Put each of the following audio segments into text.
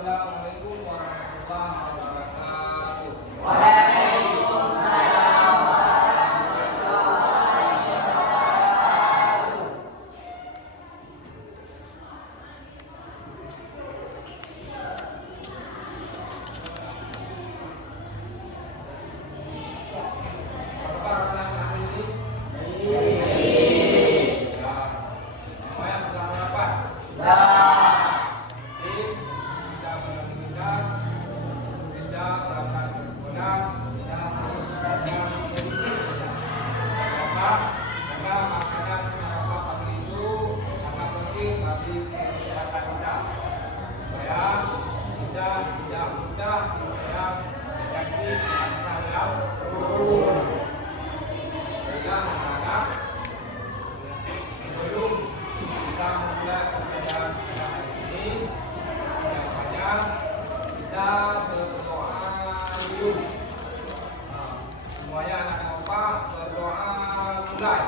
Assalamualaikum warahmatullahi wabarakatuh. Waalaikumsalam warahmatullahi wabarakatuh. Apa kabar anak hari ini? Baik. Ya. Semuanya sudah rapat. Ya. Jadi kita beraktivitas, kita berangkat ke sekolah, kita harus sedang sedikit saja. Kenapa? Karena makanan sarapan pagi itu sangat penting bagi kesehatan kita. Supaya kita tidak mudah diserang penyakit asal yang buruk. Sehingga anak-anak, sebelum kita memulai pelajaran pada hari ini, biasanya kita berdoa dulu. Semuanya anak-anak Opa berdoa mulai.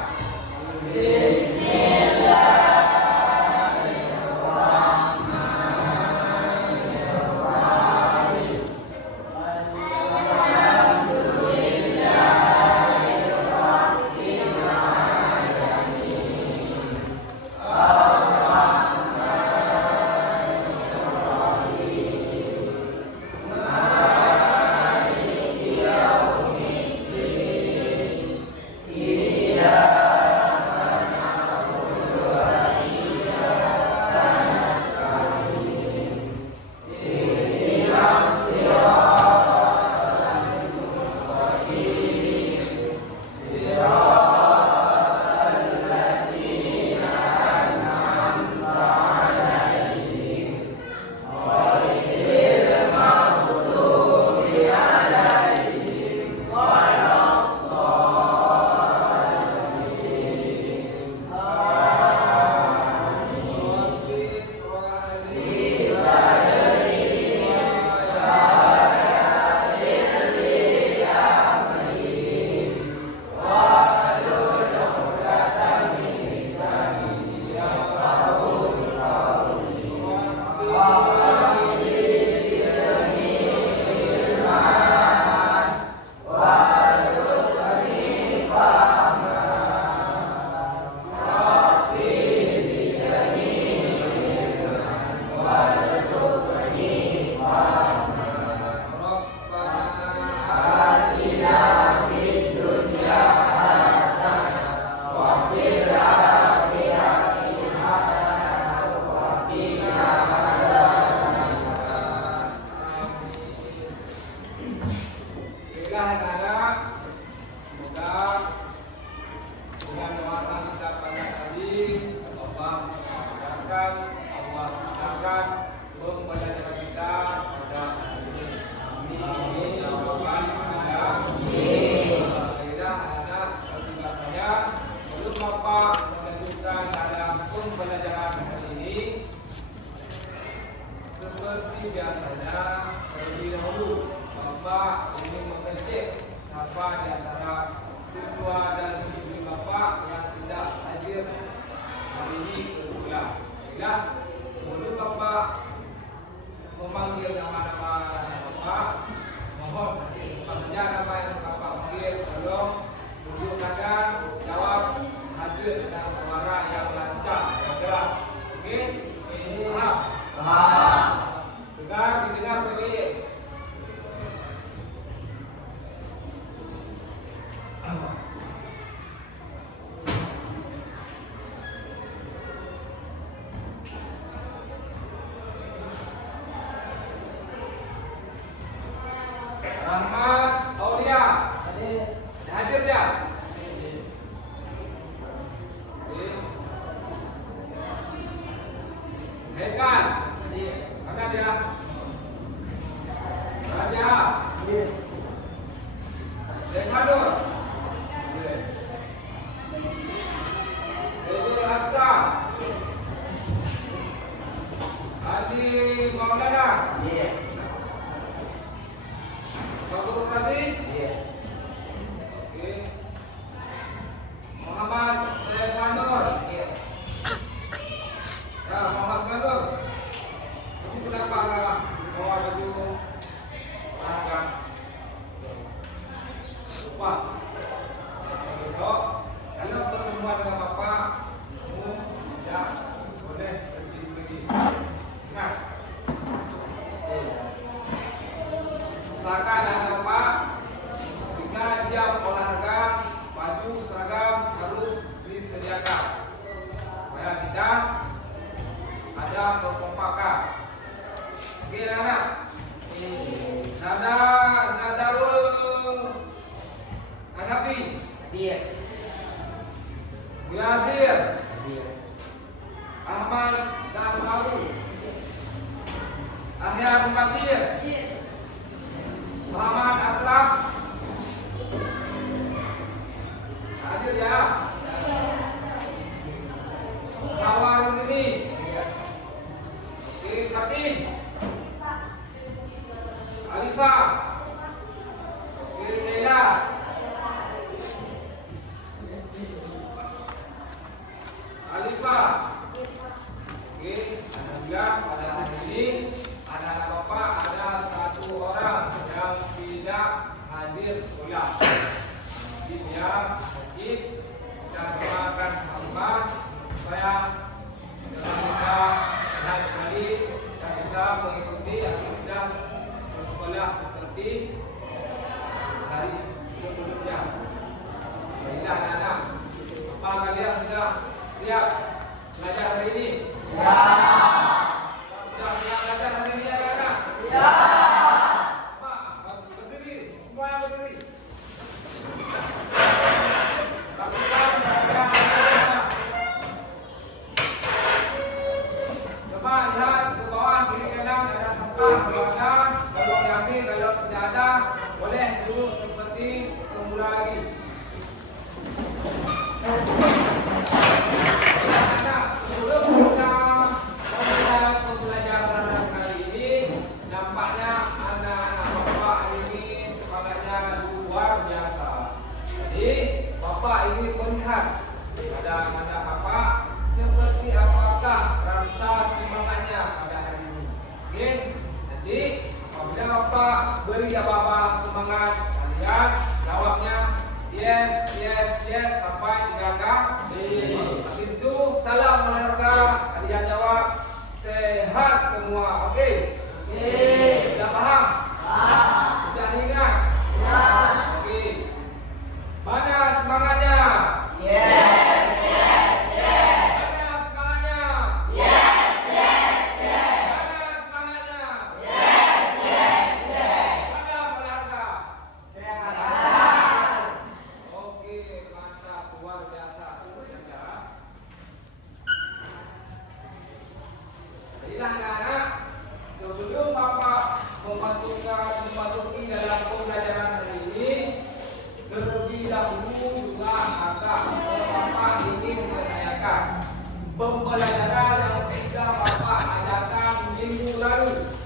Baiklah anak-anak, semoga dengan doa kita pada tadi Allah memudahkan, Allah mudahkan pembelajaran kita pada hari ini. Amin. Ya Rabbal Alamin. Baiklah anak-anak, seperti biasanya sebelum Bapak melanjutkan dalam pembelajaran hari ini, seperti biasanya terlebih dahulu Bapak ingin mengecek siapa di antara siswa dan siswi Bapak yang tidak hadir hari ini ke sekolah. Baiklah, sebelum Bapak memanggil nama-nama Bapak, mohon bukan saja nama yang Bapak panggil, tolong tunjukkan jawab hadir dengan suara yang lancar dan jelas. Oke? Paham? Paham. Didengar baik-baik. Rahmat Aulia hadir dia. Hekan mana dia? Raja Dekhadur Edil Asta Adi Maulana Bagus Pradi Muhammad Sekhanur ya Muhammad Sekhanur ini kenapa Oke, anak. Nadarul Hanafi. Hadir. Yasir. Hadir. Ahmad Dahmawi. Ahya Basir. Muhammad Asraf. Hadir ya. Kawan ini. Oke, Fatin. Alifa. Oke, Nela. Alifa. Oke, alhamdulillah pada hari ini anak-anak bapak ada satu orang yang tidak hadir sekolah. Jadi dia sakit dan doakan hamba supaya bisa sehat kembali dan bisa mengikuti aktivitas bersekolah seperti hari sebelumnya. Baiklah anak-anak, apa kalian sudah siap belajar hari ini? Sudah siap belajar hari ini anak-anak? Pak, berdiri, semua yang berdiri. Coba lihat ke bawah kiri kanan ada sampah, kalau ada, kalau diambil, kalau tidak ada, boleh duduk seperti semula lagi. Sebelum kita memulai pembelajaran kali ini, nampaknya anak-anak bapak ini semangatnya luar biasa. Jadi bapak ini melihat pada mata bapak seperti apakah rasa semangatnya pada hari ini. Oke, nanti apabila bapak beri apa-apa semangat, kalian jawabnya yes, yes, yes sampai 3 kali. Habis itu salam olahraga, kalian jawab sehat semua. Oke? Sudah paham? Sudah ingat? Oke. Mana semangatnya? Mana semangatnya? Mana semangatnya? Mana olahraga? Oke, mantap, luar biasa. Baiklah anak-anak, sebelum bapak memasuki dalam pembelajaran hari ini, terlebih dahulu juga agak bapak ingin menanyakan pembelajaran yang sudah bapak ajarkan minggu lalu.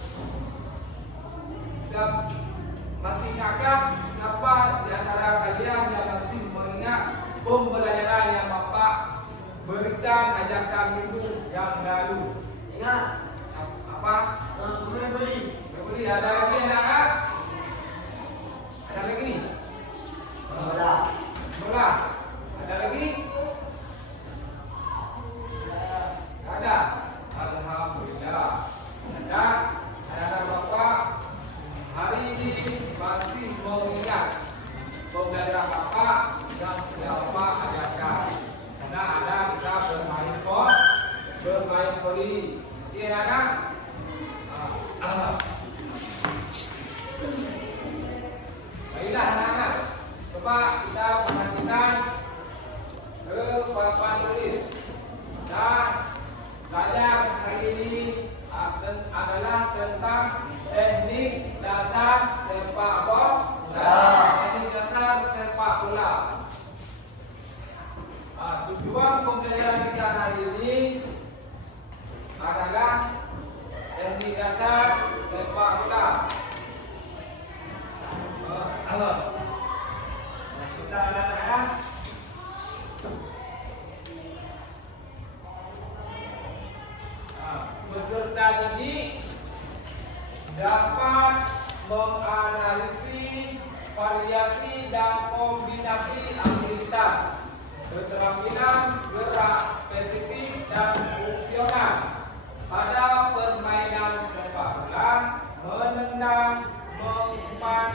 Masih ingatkah siapa di antara kalian yang masih mengingat pembelajaran yang bapak berikan ajarkan minggu yang lalu? Ingat? Apa? Beri. Ada lagi anak-anak? Ada lagi? Bola. Ada lagi? Ada. Alhamdulillah. Ada anak-anak bapak hari ini masih mengingat pembelajaran bapak yang sudah bapak ajarkan. Karena ada kita bermain voli. Iya anak? Baiklah anak-anak, coba kita perhatikan ke papan tulis. Dan belajar hari ini adalah tentang teknik dasar sepak bola. Teknik dasar sepak bola. Tujuan pembelajaran kita hari ini adalah teknik dasar sepak bola. Sudah ada ya? Peserta didik dapat menganalisis variasi dan kombinasi aktivitas, keterampilan gerak spesifik dan fungsional pada permainan sepak bola, menendang, mengumpan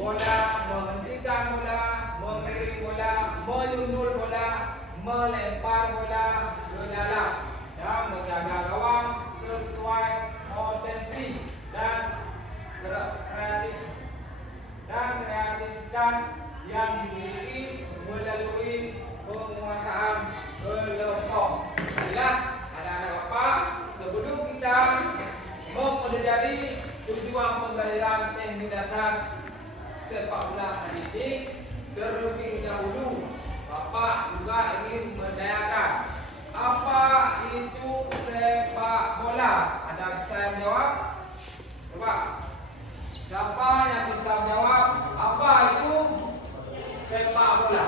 bola, menghentikan bola, mengirim bola, menyundul bola, melempar bola ke dalam dan menjaga gawang sesuai potensi. jadi tujuan pembelajaran teknik dasar sepak bola hari ini. Terlebih dahulu, Bapak juga ingin menanyakan apa itu sepak bola. Ada bisa yang menjawab? Coba. Siapa yang bisa menjawab apa itu sepak bola?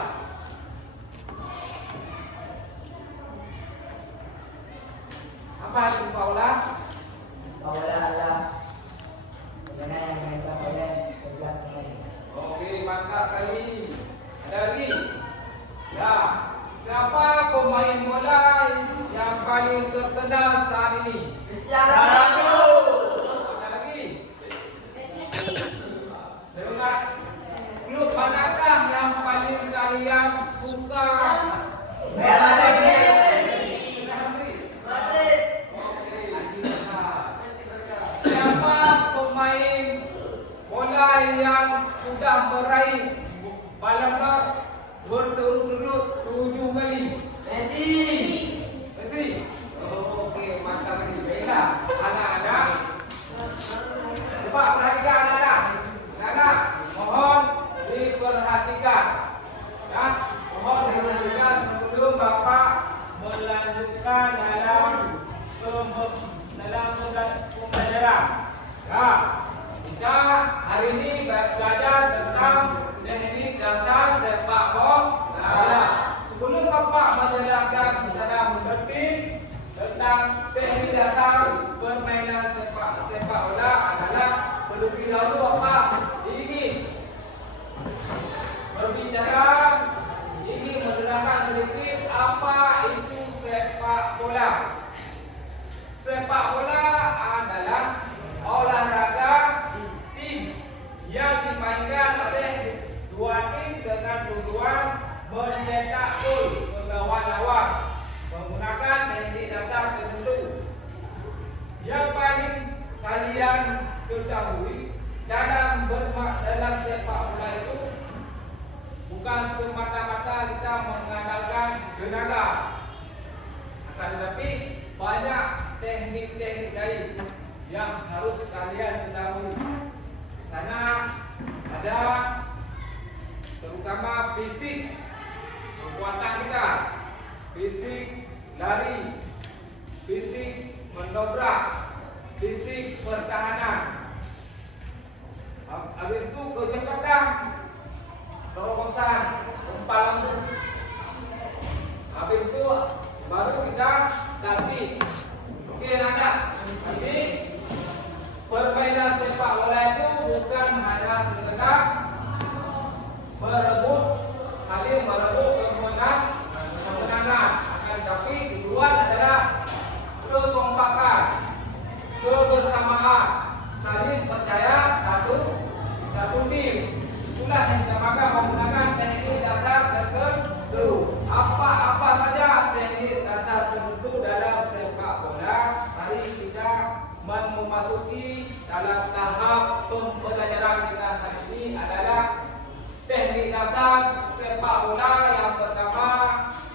Apa itu sepak bola? Bola adalah permainan yang dimainkan oleh 11 pemain. Oke, mantap sekali. Ada lagi? Ya, siapa pemain bola yang paling terkenal saat ini? Cristiano Ronaldo. Ada lagi? Dengar. Klub manakah yang paling kalian suka? Real Madrid. Siapa pemain bola yang sudah meraih Ballon d'Or berturut-turut 7 kali? Messi. Messi. Oke, mantap sekali. Baiklah, anak-anak. Coba perhatikan anak-anak. Anak-anak, mohon diperhatikan. Ya, mohon diperhatikan sebelum Bapak melanjutkan dalam pembelajaran. Ya, kita hari ini belajar tentang teknik dasar sepak bola. Sebelum Bapak menjelaskan secara mendetil tentang teknik dasar permainan sepak bola adalah terlebih dahulu Bapak ingin berbicara, ingin menerangkan sedikit apa itu sepak bola. Sepak bola adalah olahraga tim yang dimainkan oleh dua tim dengan tujuan mencetak gol ke gawang lawan menggunakan teknik dasar tertentu. Yang paling kalian ketahui dalam sepak bola itu bukan semata-mata kita mengandalkan tenaga, akan tetapi banyak teknik-teknik lain yang harus kalian ketahui. Di sana ada terutama fisik, kekuatan kita, fisik lari, fisik mendobrak, fisik pertahanan. Habis itu kecepatan, terobosan, umpan lambung. Habis itu baru kita latih. Oke anak-anak, jadi permainan sepak bola itu bukan hanya sekedar merebut kemenangan, akan tapi tujuan adalah kekompakan, kebersamaan, saling percaya satu tim. Itulah yang dinamakan menggunakan teknik dasar tertentu. Apa saja teknik dasar tertentu dalam sepak bola? Mari kita memasuki dalam tahap pembelajaran kita hari ini adalah teknik dasar sepak bola. Yang pertama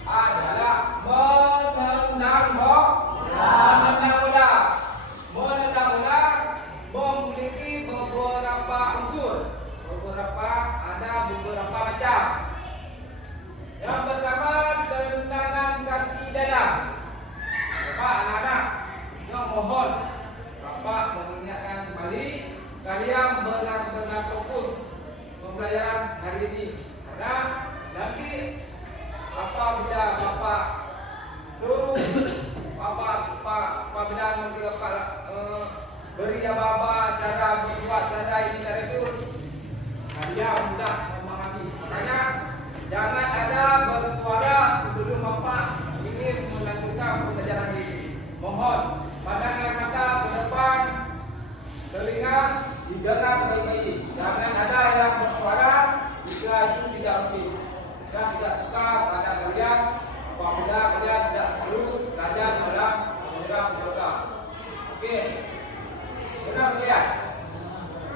adalah menendang bola. Menendang bola memiliki beberapa unsur. Ada beberapa macam. Yang pertama, tendangan kaki dalam. Bapak anak-anak, yang mohon Bapak mengingatkan kembali kalian benar-benar fokus pembelajaran hari ini, karena nanti apabila Bapak suruh apabila nanti Bapak beri apa-apa cara berbuat cara ini cara itu, kalian mudah memahami. Makanya jangan ada bersuara sebelum Bapak ingin melanjutkan pembelajaran ini. Mohon pandangan mata ke depan, telinga didengar baik-baik. Jangan ada yang bersuara jika itu tidak mungkin. Saya tidak suka pada kalian apabila kalian tidak serius belajar dalam pembelajaran juga. Oke, benar lihat.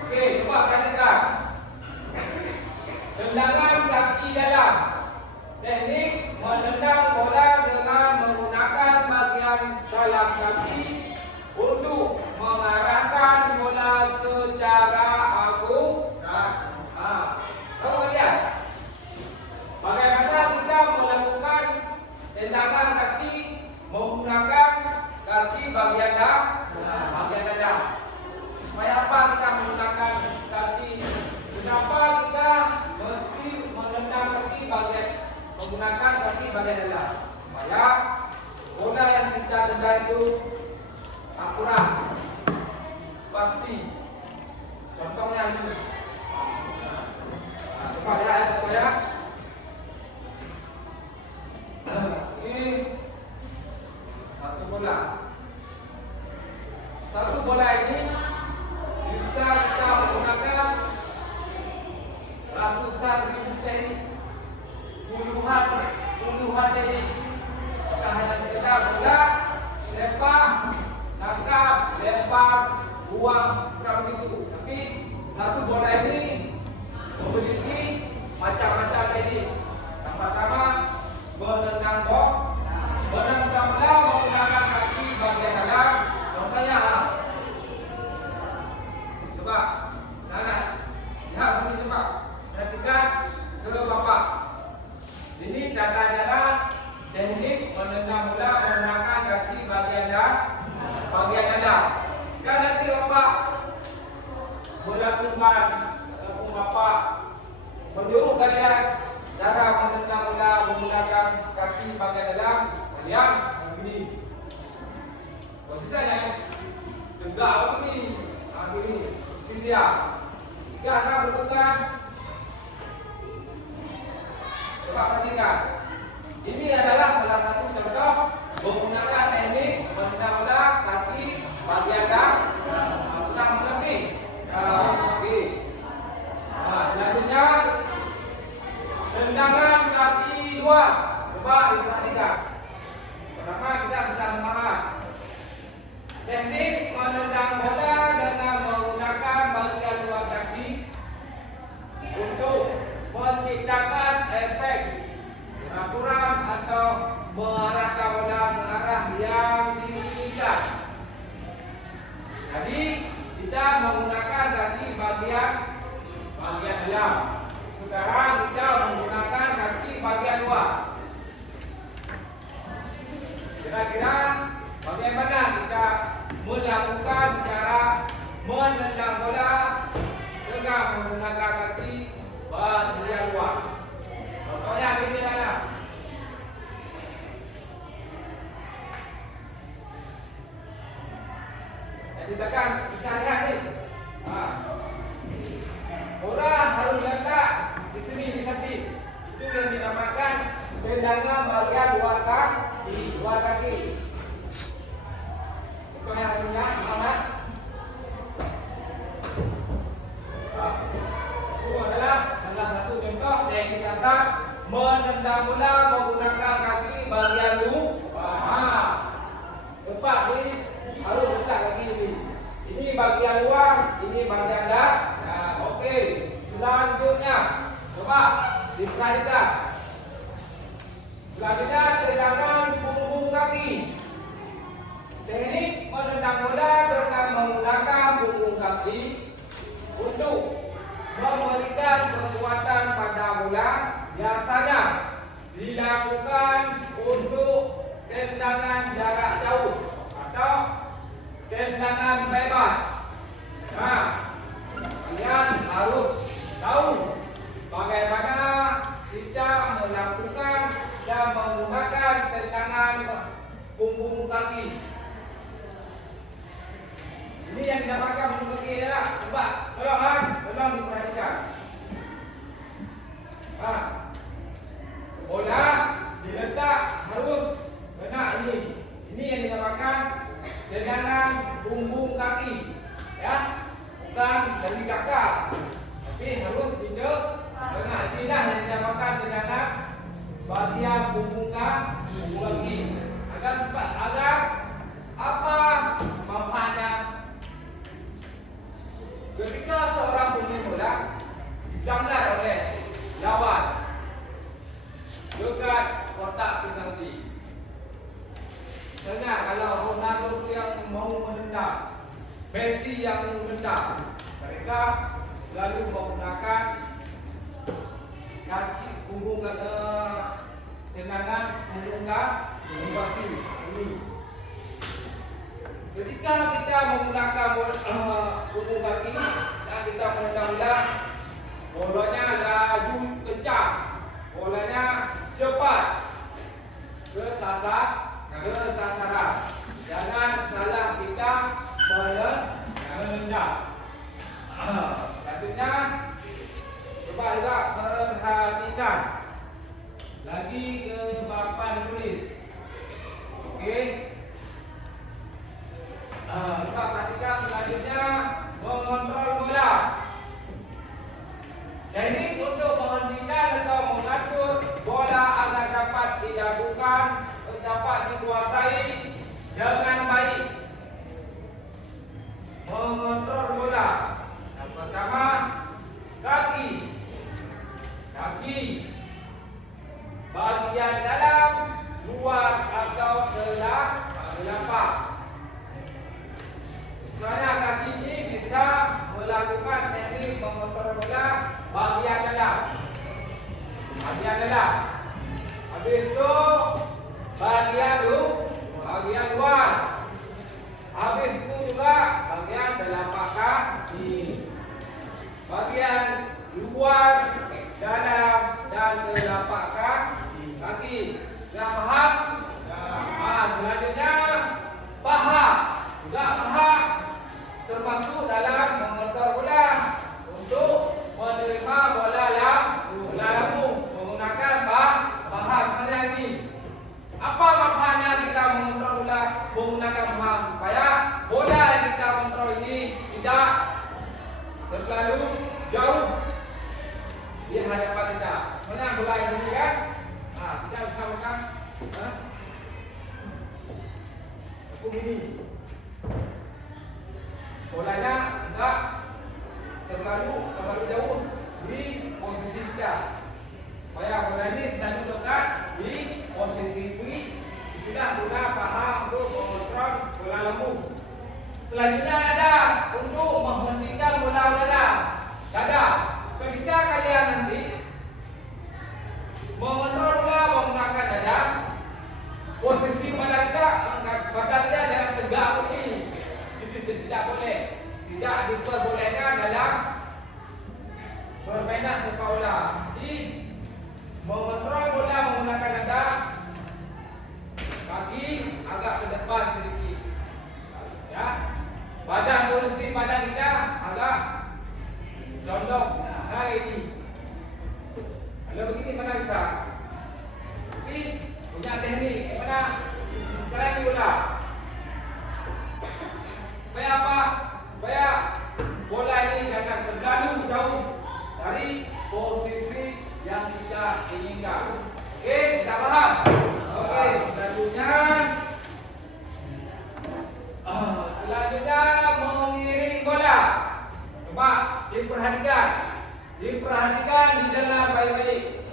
Oke, coba perhatikan. Tendangan kaki dalam. Teknik menendang bola dengan menggunakan bagian dalam kaki kita tendang itu akurat, pasti. Contohnya ini. Coba ya, coba ya. Ini satu bola. Satu bola ini bisa kita menggunakan ratusan ribu teknik, puluhan teknik. Bukan hanya sekedar bola, lempar, tangkap, lempar, buang, bukan begitu. Tapi satu bola ini memiliki macam-macam teknik. Yang pertama, menendang bola menggunakan kaki bagian dalam. Contohnya, coba, anak, lihat sini coba, perhatikan ke bapak. Ini tanda jalan teknik menendang bola menggunakan kaki bagian dalam. Kan nanti bapak melakukan bapak menyuruh kalian cara menendang bola menggunakan kaki bagian dalam, kalian begini. Posisinya tegak begini, begini. Sisi ya. Jika akan berbukan, coba perhatikan. Ini adalah salah satu contoh menggunakan teknik menendang bola kaki bagian dalam. Sudah mengerti? Oke. Selanjutnya tendangan kaki luar. Coba diperhatikan. Pertama kita sudah memahami teknik menendang bola dengan menggunakan bagian luar kaki untuk menciptakan efek kurang atau mengarahkan bola ke arah yang diinginkan. Jadi kita menggunakan kaki bagian dalam. Sekarang kita menggunakan kaki bagian luar. Kira-kira bagaimana kita melakukan cara menendang bola dengan menggunakan kaki bagian luar? Contohnya begini anak. Jadi tekan, bisa lihat nih. Bola harus letak di sini, di samping. Itu yang dinamakan tendangan bagian luar kaki. Itu yang punya anak. Itu adalah salah satu contoh teknik dasar menendang bola menggunakan kaki bagian luar. Tepat ini harus letak kaki ini. Ini bagian luar, ini bagian dalam. Oke, selanjutnya coba diperhatikan. Selanjutnya tendangan punggung kaki. Teknik menendang bola dengan menggunakan punggung kaki untuk memberikan kekuatan pada bola. Biasanya dilakukan untuk tendangan jarak jauh atau tendangan bebas. Kalian harus tahu bagaimana kita melakukan dan menggunakan tendangan punggung kaki. Ini yang dinamakan punggung kaki ya. Coba, tolong diperhatikan. Bola diletak harus kena ini. Ini yang dinamakan tendangan punggung kaki. Ya. Bukan dari kakak, tapi harus tunjuk dengan inilah yang dinamakan tendangan bagian punggung kaki. Agar apa manfaatnya? Ketika seorang pemain bola dilanggar oleh lawan dekat kotak penalti. Misalnya kalau Ronaldo yang mau menendang, Messi yang menendang, mereka lalu menggunakan kaki punggung tendangan punggung kaki ini. Ketika kita menggunakan punggung kaki dan kita menendang bola, bolanya laju kencang, bolanya cepat ke sasaran. Jangan salah kita menendang. Selanjutnya, coba juga perhatikan lagi ke papan tulis. Okey. Coba perhatikan selanjutnya, mengontrol bola. Teknik untuk menghentikan atau mengatur bola agar dapat dilakukan atau dapat dikuasai dengan baik. Mengontrol bola. Yang pertama, kaki. Kaki. Bagian dalam, luar atau telapak. Misalnya kaki ini bisa melakukan teknik mengontrol bola bagian dalam. Bagian dalam. Habis itu bagian luar. Habis itu juga bagian telapak kaki. Bagian luar, dalam dan telapak kaki. Sudah paham? Selanjutnya paha. Juga paha termasuk dalam mengontrol bola untuk menerima bola lambung menggunakan paha seperti ini. Apa manfaatnya kita mengontrol bola menggunakan paha? Supaya bola yang kita kontrol ini tidak terlalu jauh di hadapan kita. Mana bola ini kan? Kita bisa makan. Aku ini. Bolanya tidak terlalu jauh di posisi kita. Supaya bola ini sedang dekat di posisi ini. Sudah guna paha untuk mengontrol bola lambung. Selanjutnya ada untuk menghentikan bola udara. Dada. Ketika kalian nanti mengontrol bola menggunakan dada, posisi badan kita jangan tegak begini. Tidak boleh. Tidak diperbolehkan dalam permainan sepak bola. Jadi mengontrol bola menggunakan dada, kaki agak ke depan sedikit. Ya. Badan, posisi badan kita agak condong ke ini. Kalau begini mana bisa? Tapi punya teknik. Mana? Cara ni bola. Supaya apa? Supaya bola ini jangan terlalu jauh dari posisi yang kita inginkan. Okey, kita faham? Okey, selanjutnya mengiring bola. Coba diperhatikan. Didengar baik-baik.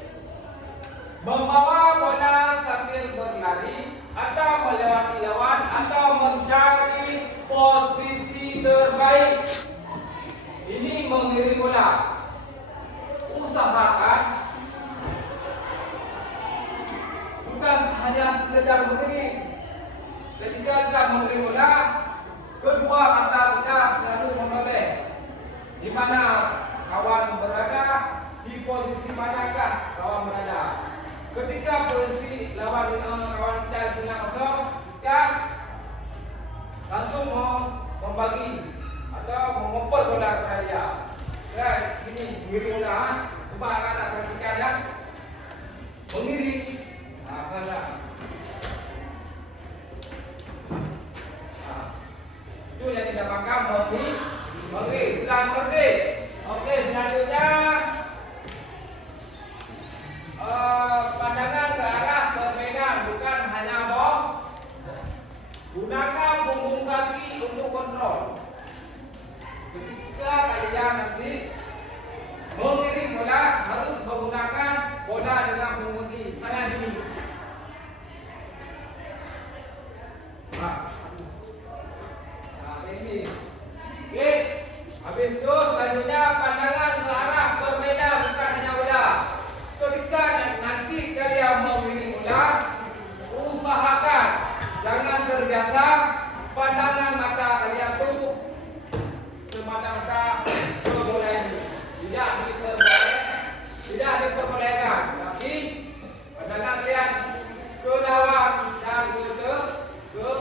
Membawa bola sambil berlari atau melewati lawan atau mencari posisi terbaik. Ini mengiring bola. Usahakan bukan hanya sekedar mengiring. Ketika kita mengiring bola, kedua mata kita selalu menoleh di mana kawan berada, di posisi manakah kawan berada. Ketika posisi lawan kawan kita sudah kosong, kita langsung membagi atau mengoper bola kepada dia. Dan ini mengiring bola. Coba anak-anak perhatikan ya. Mengiring. Itu yang dinamakan mengiring. Sudah mengerti? Okey, selanjutnya pandangan ke arah permainan, bukan hanya gunakan punggung kaki untuk kontrol. Ketika kalian nanti mengiring bola, harus menggunakan bola dengan punggung kaki. Misalnya ini. Ini. Okey. Habis itu selanjutnya pandangan ke arah permainan, bukan hanya bola. Ketika nanti kalian mengiring bola, usahakan jangan terbiasa pandangan mata kalian tu semata-mata ke bola ini. Tidak diperbolehkan. Tapi pandangan kalian ke lawan dan ke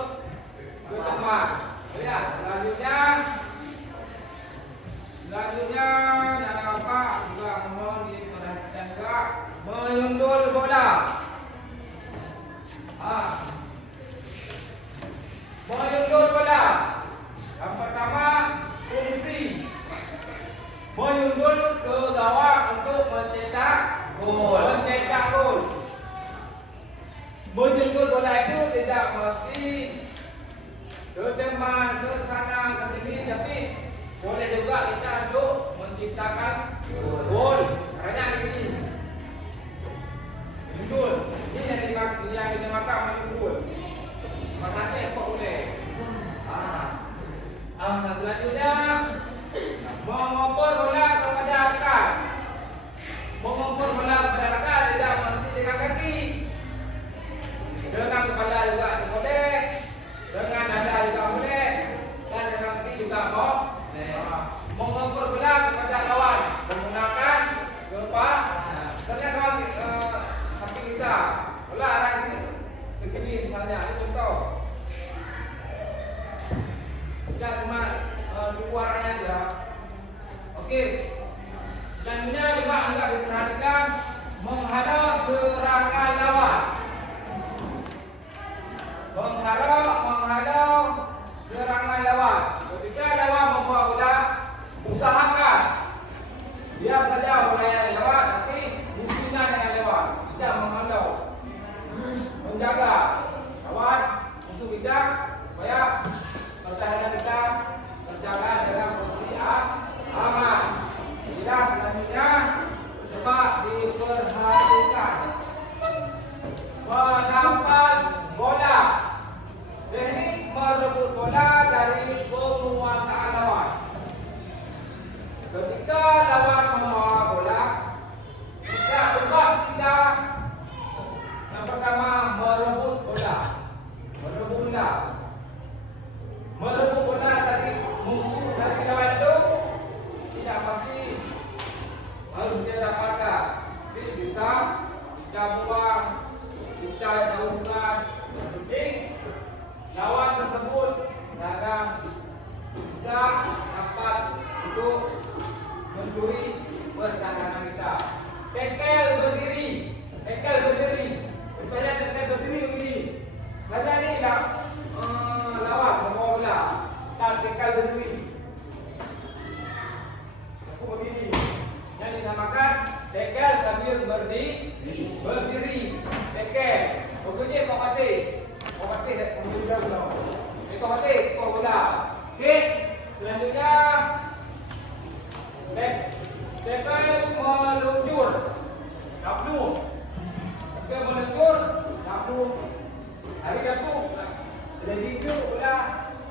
kita akan gol. Caranya begini. Gol. Ini yang dinamakan gol. Maknanya apa boleh? Selanjutnya mengoper bola kepada rekan. Mengoper bola kepada rekan tidak mesti dengan kaki. Dengan kepala juga boleh. Dengan dada juga boleh. Dan dengan kaki juga boleh. Mengoper bola kepada kawan menggunakan gempa. Misalnya kawan samping kita bola arah ini begini misalnya. Ini contoh. Tidak cuma warnanya aja. Oke. Selanjutnya juga agak diperhatikan menghadap serangan lawan. Menghadap serangan lawan. Ketika lawan membawa bola, usahakan biar saja bola yang lewat, tapi musuhnya jangan lewat. Tidak menghalau. Menjaga kawan musuh kita supaya pertahanan kita terjaga dalam posisi aman. Tidak selanjutnya coba diperhatikan menampas bola. Teknik merebut bola dari penguasaan lawan. Ketika lawan membawa bola, kita bebas tidak. Yang pertama merebut bola. Merebut bola dari musuh dari lawan itu tidak pasti harus dia dapatkan. Jadi bisa kita buang, kita jauhkan. Penting lawan tersebut kadang bisa dapat untuk mencuri pertahanan kita. Tekel berdiri. Misalnya tekel berdiri begini. Saja ni lah. Lawan membawa bola dan tekel berdiri. Aku begini. Yang dinamakan tekel sambil berdiri. Tekel. Bekerja kau hati. Kemudian bola. Kau hati kau bola. Okey. Selanjutnya tekel meluncur. Daplu. Tekel meluncur. Daplu. Hari daplu. Jadi itu bola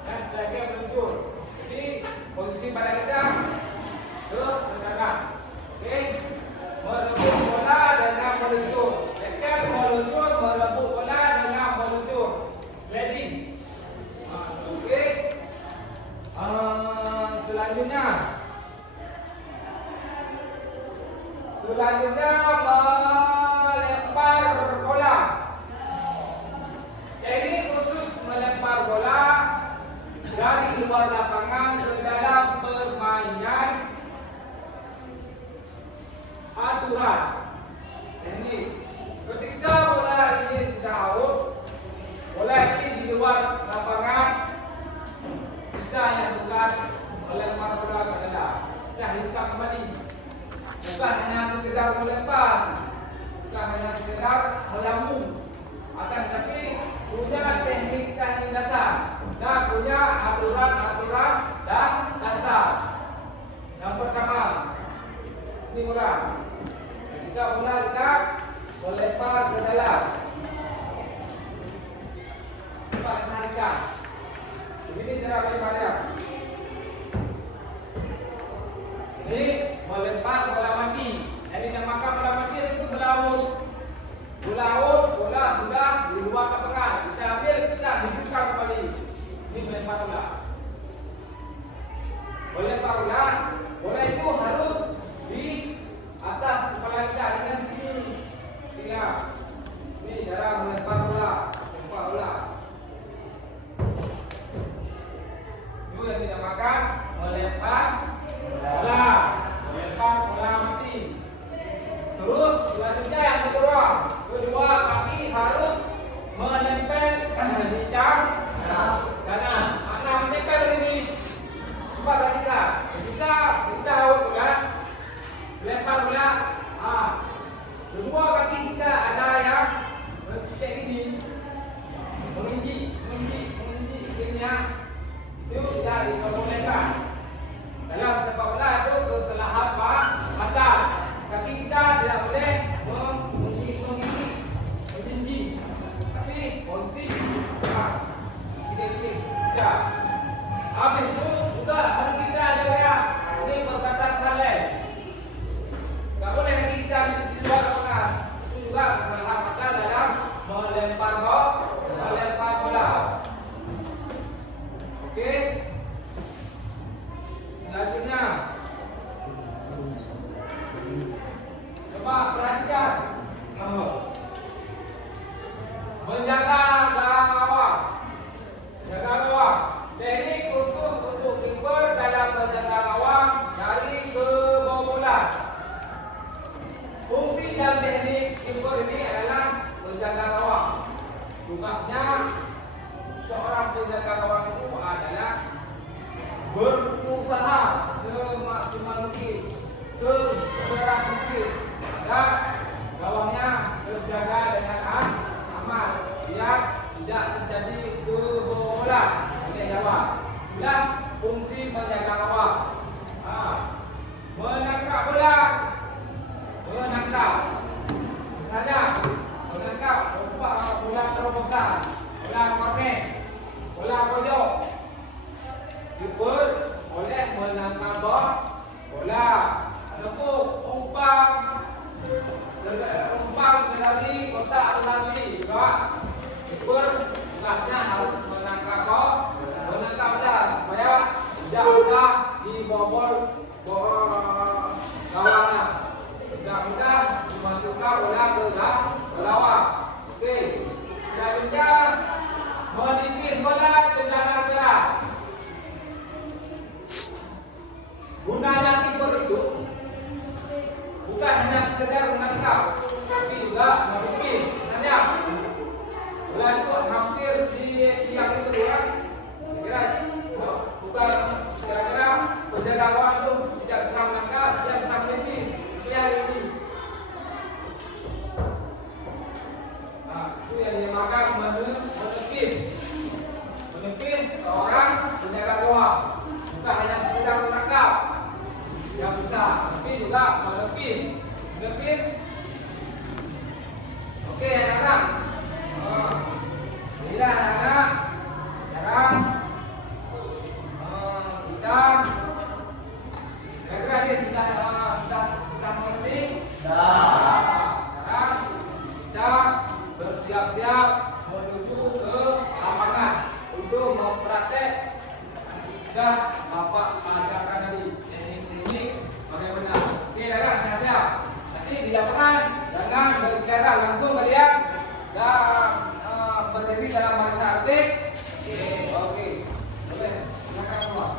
dan tekel meluncur. Jadi posisi pada kita ke kanan. Okey. Merebut bola dengan meluncur. Tekel meluncur, merebut bola dengan meluncur. Sliding. Okey. Selanjutnya melempar bola. Teknik khusus melempar bola dari luar lapangan ke dalam permainan aturan. Teknik ketika bola ini sudah out, bola ini di luar lapangan, kita yang tugas melempar bola ke dalam. Dah hitam kembali. Bukan hanya sekedar melempar, bukan hanya sekedar melambung, akan tetapi punya teknik dasar dan punya aturan dan dasar. Yang pertama, ini bola. Ketika bola kita melempar ke dalam, coba perhatikan. Begini cara melemparnya. Ini melempar bola mati. Jadi namakan bola mati itu melaut. Bola sudah di luar lapangan. Kita ambil, kita hidupkan kembali. Ini melempar bola. Melempar bola. Bola itu harus di atas kepala kita dengan sini. Lihat. Ini cara melempar bola. Melempar bola. Itu yang dinamakan melempar bola. Melempar bola mati. Terus selanjutnya yang kedua kaki harus menempel di kanan. Mana menempel ini? Coba perhatikan. Ketika kita bola, lempar bola, kedua kaki kita ada yang kayak gini, menginjik ini ya. Itu tidak diperbolehkan. Dalam sepak bola itu kesalahan Gunanya kiper itu bukan hanya sekedar menangkap, tapi juga memimpin. Tanya, bola itu hampir di tiang itu kan? Kira bukan kira-kira penjaga gawang itu tidak bisa menangkap, tidak bisa memimpin. Yang ini. Nah, itu yang dinamakan memimpin. Memimpin seorang penjaga gawang. Bukan hanya sekedar menangkap yang bisa, tapi juga memimpin. Memimpin. Oke, anak-anak. Inilah anak-anak. Sekarang kita kira-kira ini sudah mengerti? Sekarang kita bersiap-siap menuju ke lapangan untuk mempraktek sudah Bapak ajarkan tadi. Ini bagaimana? Oke, anak-anak siap-siap. Nanti di lapangan jangan berbicara, langsung kalian dan berdiri dalam bahasa Arabik. Oke. Boleh. Silakan keluar.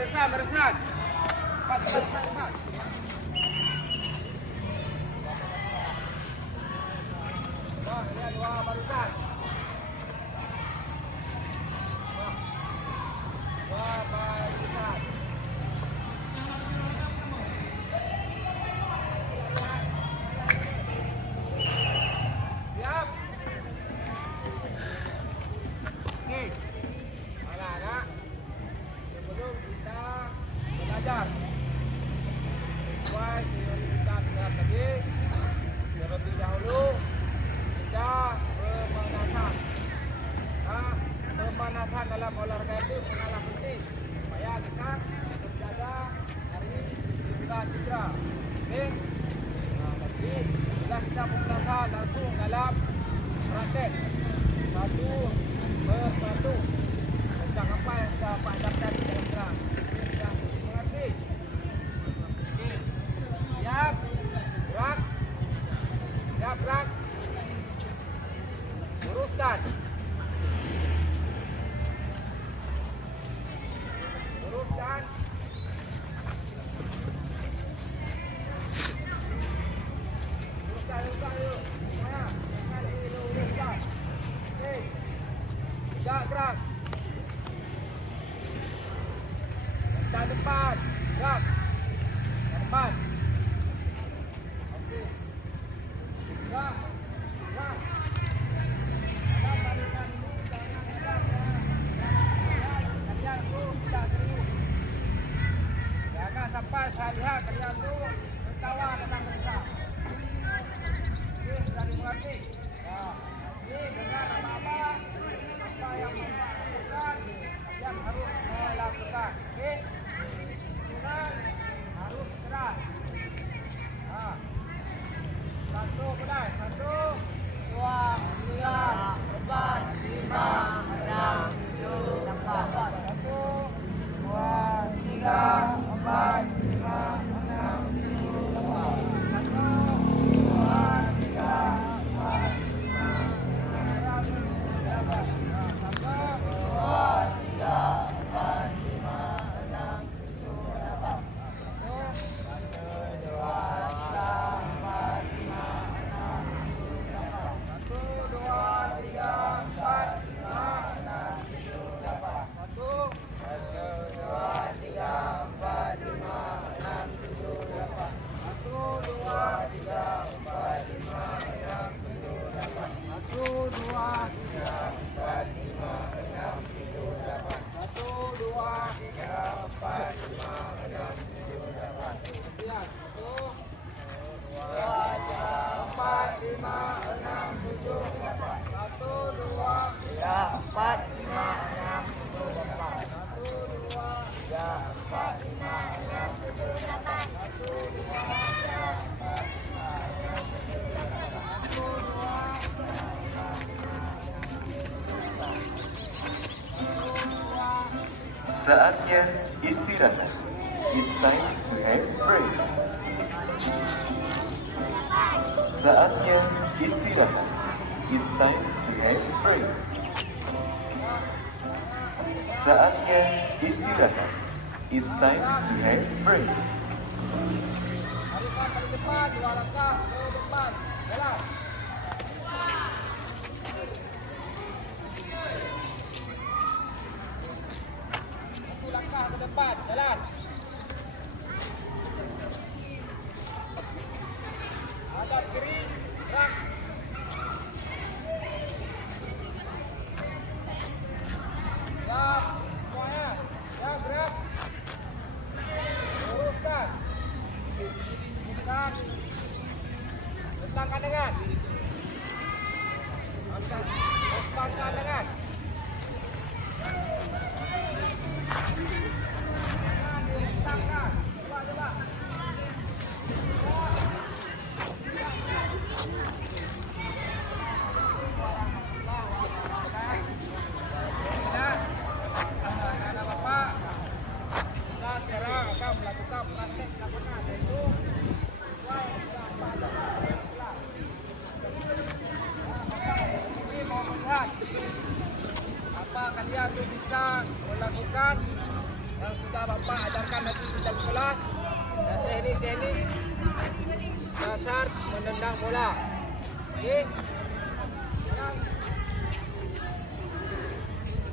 Barisan. Cepat. Dua barisan. Dua barisan. Siap. Oke. Anak-anak. Sebelum kita belajar sesuai teori kita tadi, terlebih dahulu kita pemanasan. Nah, pemanasan dalam olahraga itu sangatlah penting supaya kita terjaga dari cedera. Oke? Nah, jadi bila kita pemanasan langsung dalam praktek satu persatu tentang apa yang kita Pak ajarkan di dalam kelas. Sudah mengerti? Oke. Siap. Gerak. Siap gerak. Luruskan. Luruskan. Luruskan yuk. Semuanya. Luruskan. Oke. Gerak gerak. Ke depan, gerak. Ke depan. Oke. Gerak. Barisan ini jangan gerak ya. Kalian tuh tidak serius. Jangan sampai saya lihat kalian tuh tertawa tentang mereka. Oke, sudah dimengerti. Nah, ini dengan apa yang Bapak lakukan, kalian harus melakukan. Oke. Harus keras. Nah, satu mulai. 1, 2, 3, 4, 5, 6, 7, 8. 1, 2, 3, 4, 5, 6, 7, 8. 1, 2, 3, 4, 5, 6, 7, 8. 1, 2, 3, 4, 5, 6, Saatnya istirahat. It's time to have break. Saatnya istirahat. It's time to have break. Saatnya istirahat. It's time to have break. Barisan paling depan, 2 langkah ke depan. Jalan. Langkah ke depan, jalan. Agak kiri, gerak. Siap, semuanya. Ya, gerak. Luruskan. Luruskan. Lentangkan dengan. Lempangkan dengan. Lentangkan. Coba. Anak Bapak, kita sekarang akan melakukan praktek lapangan, yaitu ini mau melihat apa kalian tu bisa melakukan yang sudah Bapak ajarkan nanti di dalam kelas, dan teknik-teknik dasar menendang bola. Okey. Sekarang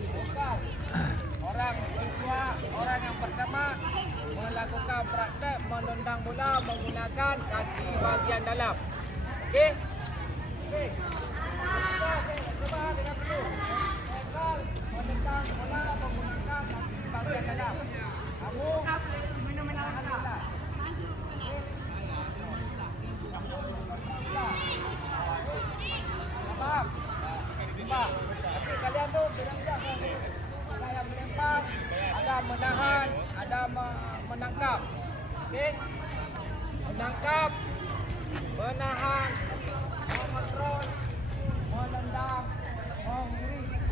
bukan orang siswa, orang yang pertama melakukan praktek menendang bola menggunakan kaki bahagian dalam. Okey? Okey. Cuba dengan dulu. Ekal menendang bola menggunakan kaki bahagian dalam. Kamu fenomenal kata. Faham? Cuba. Tapi kalian tu tidak ada yang melempar, ada menahan, ada menangkap. Okey? Menangkap, menahan, mengontrol, menendang, mengiring.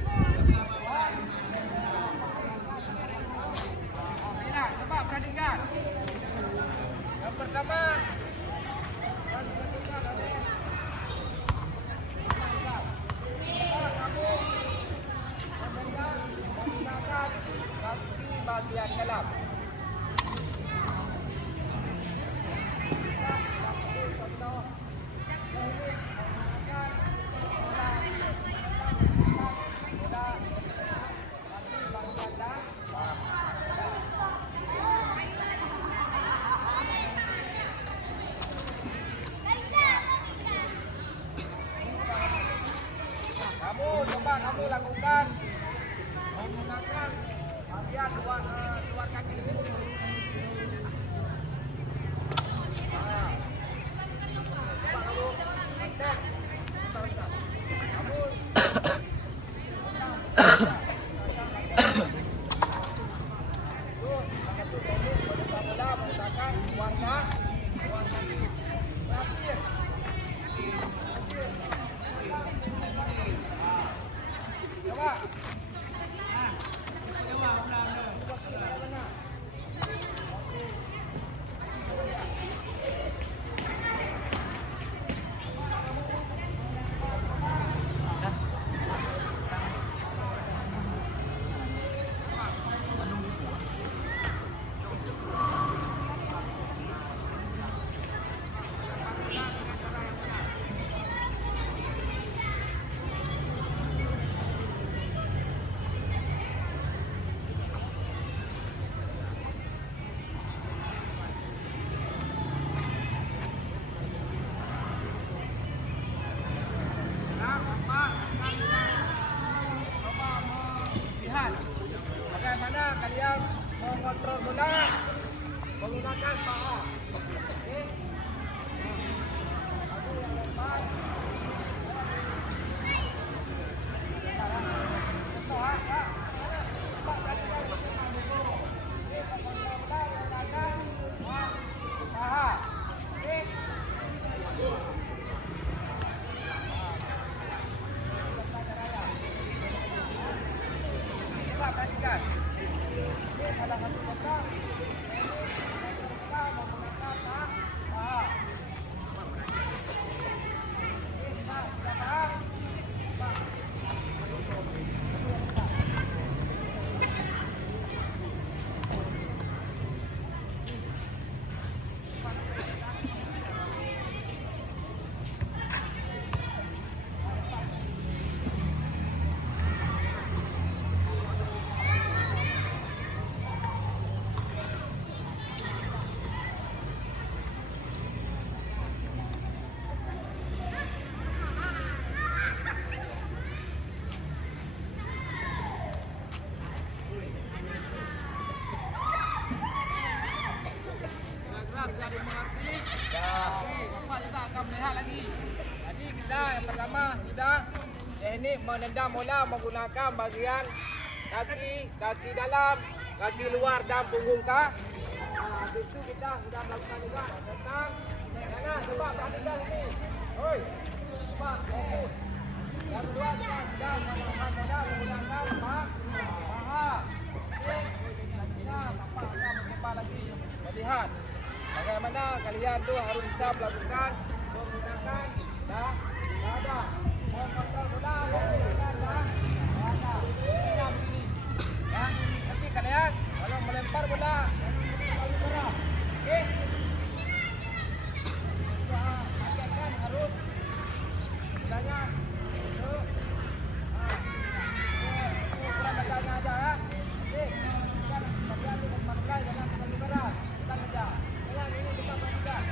Baiklah, coba perhatikan. Yang pertama, kamu menendang menggunakan kaki bahagian dalam. Kamu lakukan menggunakan bahagian luar kaki. sudah dimengerti? Okey, Bapak juga akan melihat lagi. Jadi kita yang pertama sudah teknik menendang bola menggunakan bahagian kaki dalam, kaki luar dan punggung kah. Habis itu kita sudah melakukan juga tentang jangan cuba perhatikan ini. Oi. Cuba fokus. Yang kedua kita sudah melakukan bola menggunakan paha. Okey. Kita Bapak akan mencoba lagi melihat bagaimana kalian tu harus bisa melakukan menggunakan dada. Mengkontrol bola menggunakan dada. Diam ini. Ya, nanti kalian kalau melempar bola okey. Pastikan harus bolanya itu ukuran dadanya aja ya. Okey. Kalian dengan pandai jangan terlalu berat. Kita aja. Kalian ini kita perhatikan.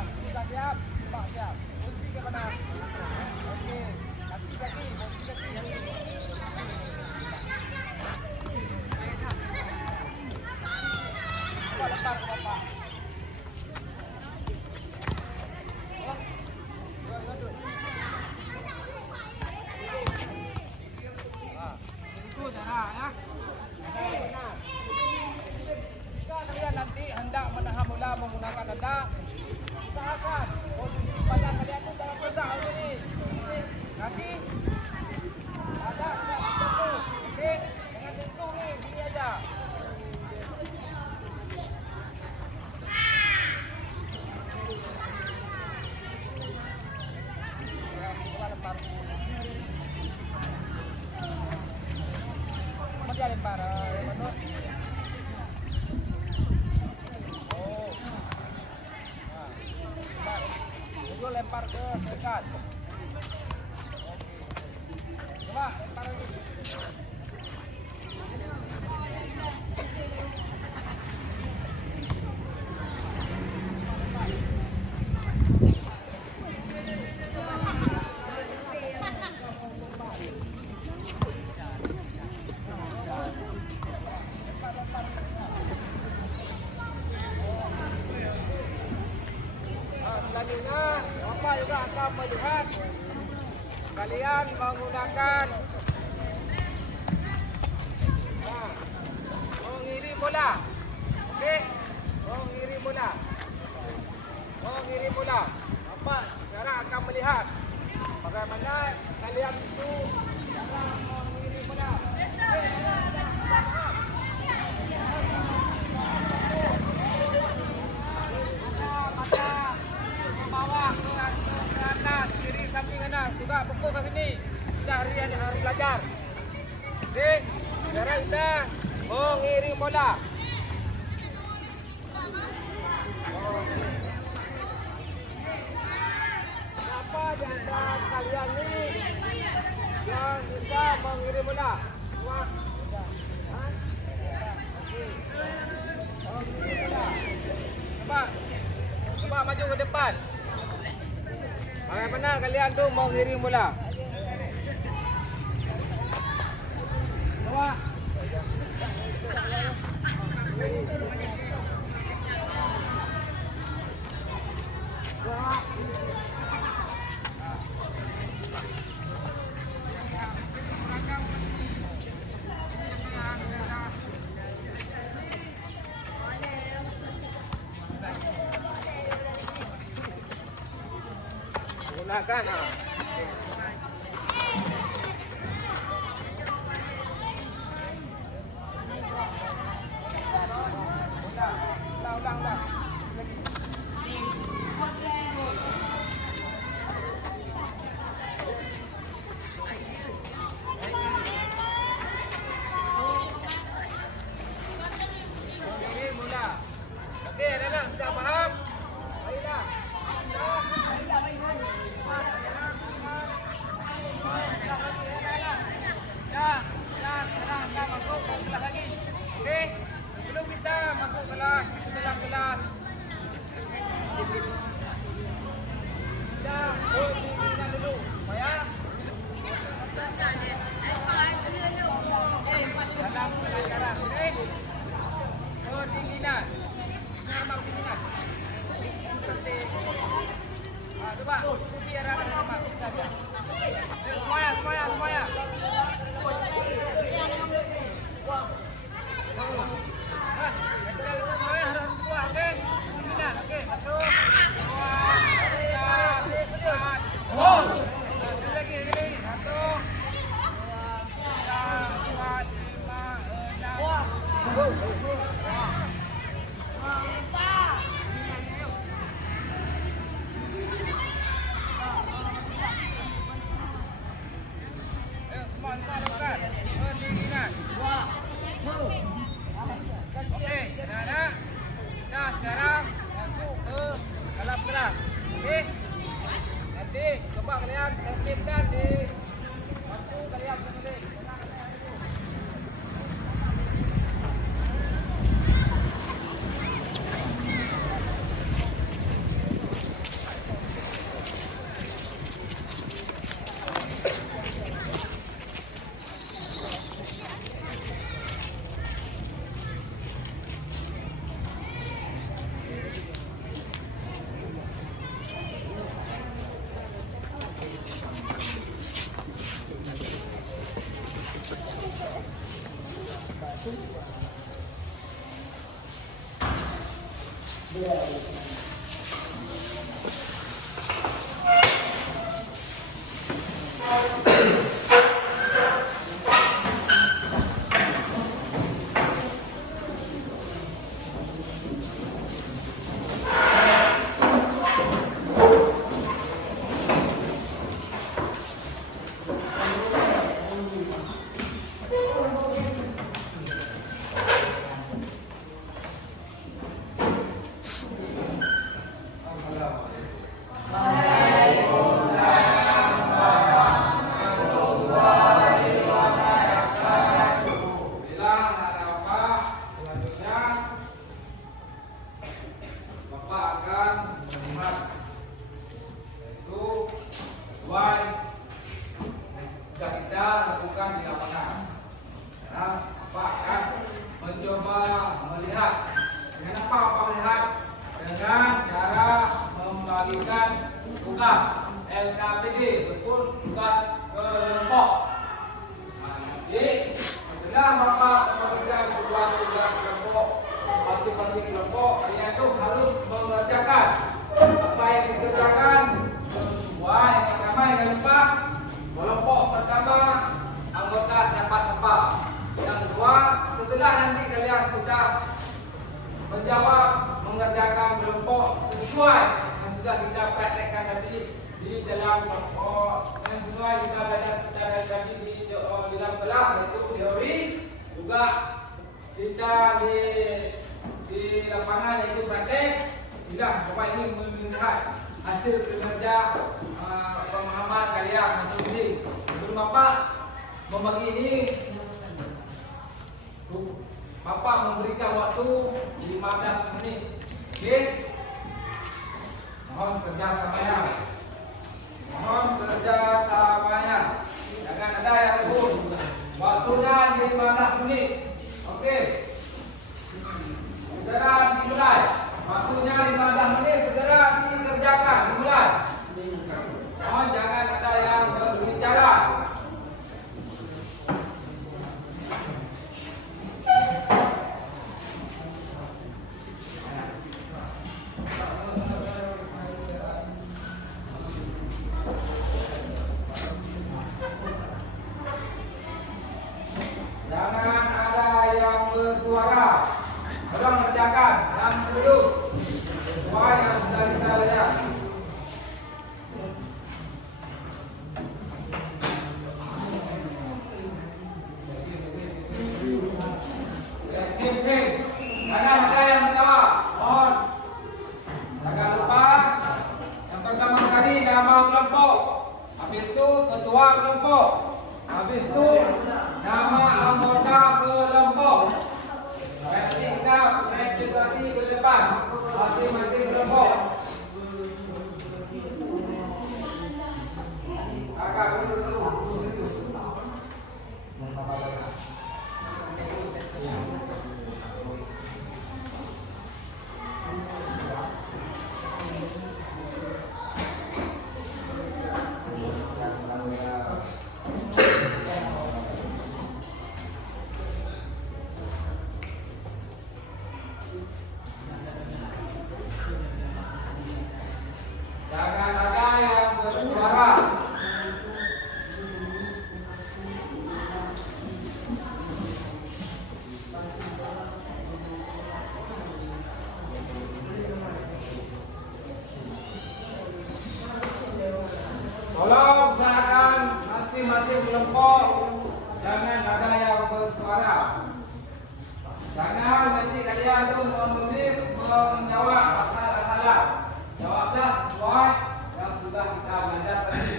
Kita siap, Pak siap. Posisi ke mana? Okey. Kaki, posisi kaki. Lempar ke Bapak. Itu cara ya. Jika kalian nanti hendak menahan bola menggunakan dada, usahakan posisi badan kalian itu jangan tegak begini. Kaki ada sentuh. Okey, jangan sentuh ni, gini aja. Dia lempar menurut. Oh. Nah. Lempar ke sekat. Coba lempar lagi. Selanjutnya, Bapak juga akan melihat kalian menggunakan mengirim bola. Okey, mengirim bola. Mengirim bola. Bapak sekarang akan melihat bagaimana kalian itu cara mengirim bola. Bawah ke atas, kiri samping kanan, juga pukul ke sini. Kita hari harus belajar. Okey, sekarang kita mengirim bola. Siapa di antara kalian ni yang bisa mengirim bola? Semua? Ha? Okey. Mengirim bola. Coba maju ke depan. Bagaimana kalian tu mau ngirim bola? Coba. Gunakan ulang. Ini bola. Okey, anak-anak sudah faham? Baiklah. Bilang ada apa? Selanjutnya Bapak akan melihat yaitu sesuai yang sudah kita lakukan di lapangan. Ya, Bapak akan mencoba melihat. Dengan apa Bapak melihat? Dengan cara membagikan tugas LKPD ataupun tugas kelompok. Jadi, setelah Bapak memberikan tugas kelompok, masing-masing kelompok, kalian itu harus mengerjakan apa yang dikerjakan sesuai. Yang pertama, yang lupa, kelompok pertama anggota siapa-siapa. Yang kedua, setelah nanti kalian sudah menjawab, mengerjakan kelompok sesuai yang sudah kita praktekkan tadi di dalam kelompok, yang sesuai kita belajar secara tadi di dalam kelas, yaitu teori, juga kita di lapangan yaitu praktek. Tidak, Bapak ini melihat hasil kinerja pemahaman kalian masing-masing. Sebelum Bapak membagi ini, Bapak memberikan waktu 15 menit. Oke? Mohon kerjasamanya. Mohon kerjasamanya. Jangan ada yang lembut. Waktunya 15 menit. Oke? Segera dimulai. Waktunya 15 menit. Segera dikerjakan. Dimulai. Mohon jangan ada yang berbicara. Jangan ada yang bersuara. Tolong kerjakan dalam sebelum sesuai yang sudah kita lihat. Tim. Jangan ada yang menjawab. Mohon. Jangan lupa yang pertama kali nama kelompok. Habis itu ketua kelompok. Habis itu nama anggota kelompok. Kita presentasi ke depan masing-masing kelompok. Kakak jangan ada yang bersuara. Tolong usahakan masing-masing kelompok jangan ada yang bersuara. Jangan nanti kalian itu menulis menjawab asal-asalan. Jawablah sesuai yang sudah kita belajar tadi.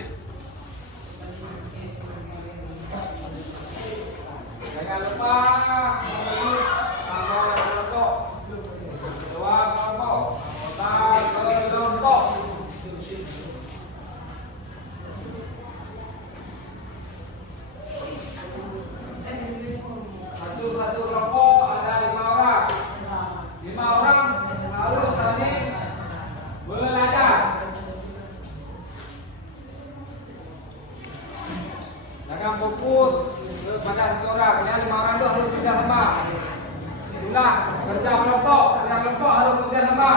Jangan lupa menulis nama kelompok, ketua kelompok, anggota kelompok. Satu kelompok ada 5 orang. 5 orang harus saling belajar. Jangan fokus kepada satu orang. Yang 5 orang itu harus kerja sama. Itulah kerja kelompok harus kerja sama.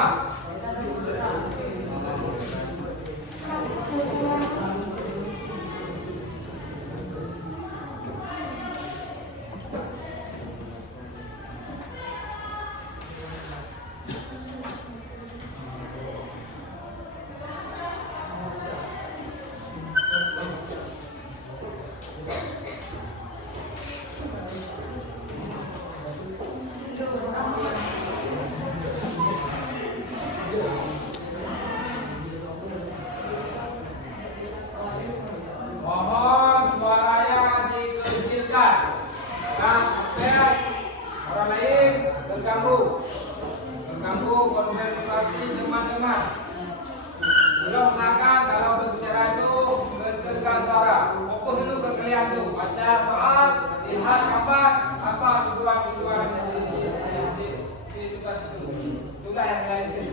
konsentrasi teman-teman. Belum usahakan kalau berbicara itu mengeluarkan suara. Fokus dulu ke kalian tuh. Ada soal, lihat apa tujuan di tugas itu. Itulah yang lain sini.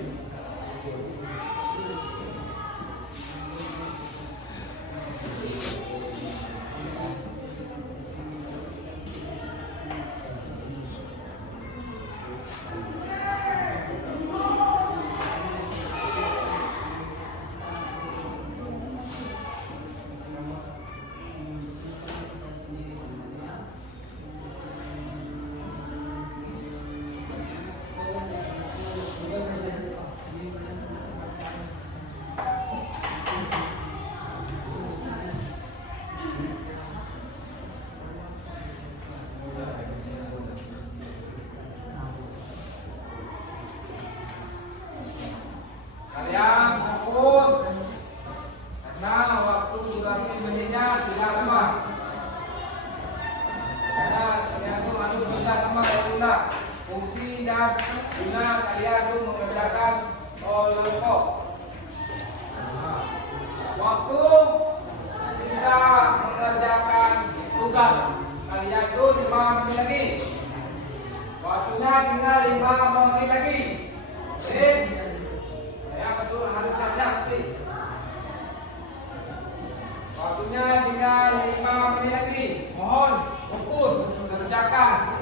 Kalian fokus karena waktu durasi menitnya tidak lama. Karena kalian tuh harus sudah sama guna fungsi dan guna kalian tuh mengerjakan kelompok. Waktu sisa mengerjakan tugas kalian tuh 5 menit lagi. Waktunya tinggal 5 menit lagi. Ya betul, harus siap. Waktunya tinggal 5 menit lagi. Mohon fokus kerjakan.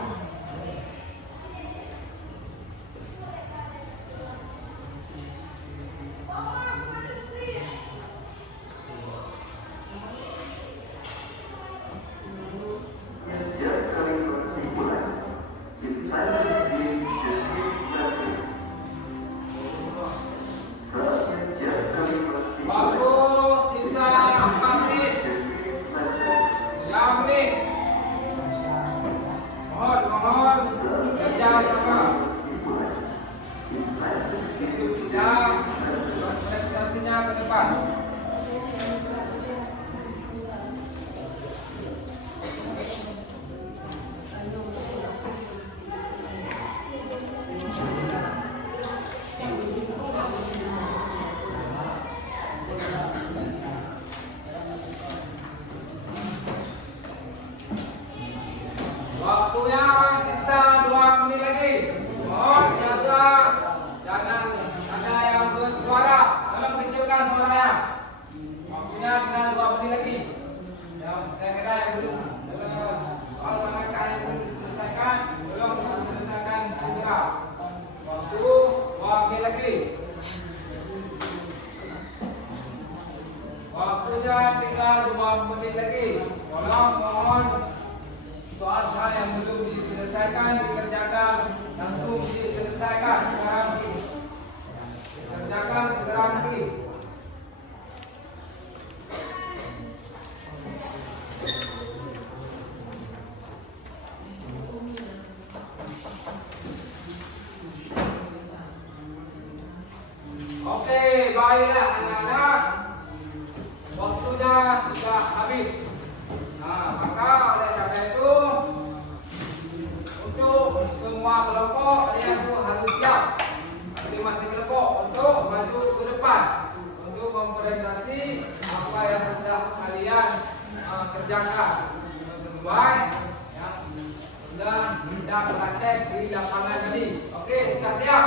Waktu sisa 4 menit. 5 menit. Mohon kerja sama. Itu tidak konsentrasinya ke depan. Waktunya sisa 2 menit lagi. Mohon jaga, jangan ada yang bersuara. Tolong kecilkan suaranya. Waktunya tinggal 2 menit lagi. Ya, saya kira yang belum soal manakah yang belum diselesaikan, belum diselesaikan segera. Waktu 2 menit lagi. Waktunya tinggal 2 menit lagi. Mohon soal-soal yang belum diselesaikan dikerjakan langsung diselesaikan sekarang please. Kerjakan sekarang please. Oke, baiklah anak-anak. Waktunya sudah habis. Nah, maka oleh karena itu untuk semua kelompok kalian itu harus siap masing-masing kelompok untuk maju ke depan untuk mempresentasi apa yang sudah kalian kerjakan sesuai yang sudah kita praktek di lapangan tadi. Oke, sudah siap?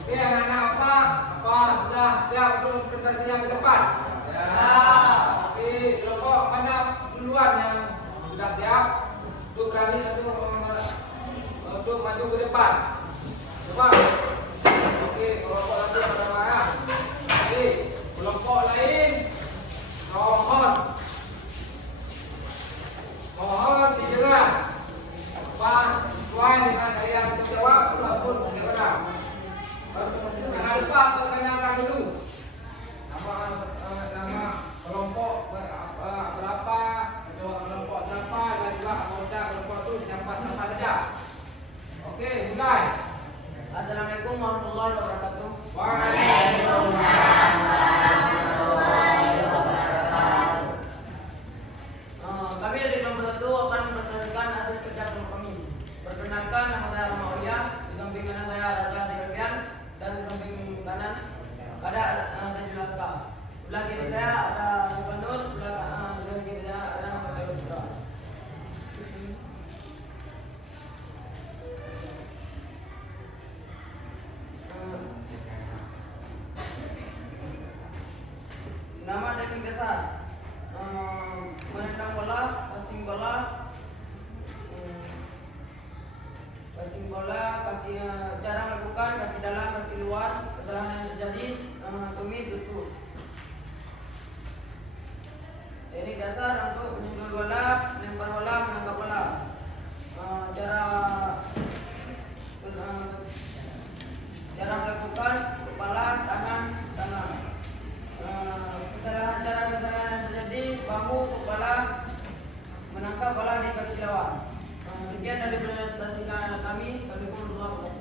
Oke, anak-anak apa sudah siap untuk presentasinya ke depan? Ya. Oke, kelompok mana duluan yang sudah siap untuk berani untuk maju ke depan? Coba. Oke, kelompok satu pertama ya. Oke, kelompok lain mohon didengar apa sesuai dengan kalian jawab walaupun bagaimana. Jangan lupa perkenalkan dulu. Nama kelompok berapa, kelompok siapa, dan juga anggota kelompok itu siapa saja. Oke, mulai. melakukan kepala tangan. Kesalahan yang terjadi bahu kepala menangkap bola di kaki lawan. Sekian dari presentasi kami. Assalamualaikum warahmatullahi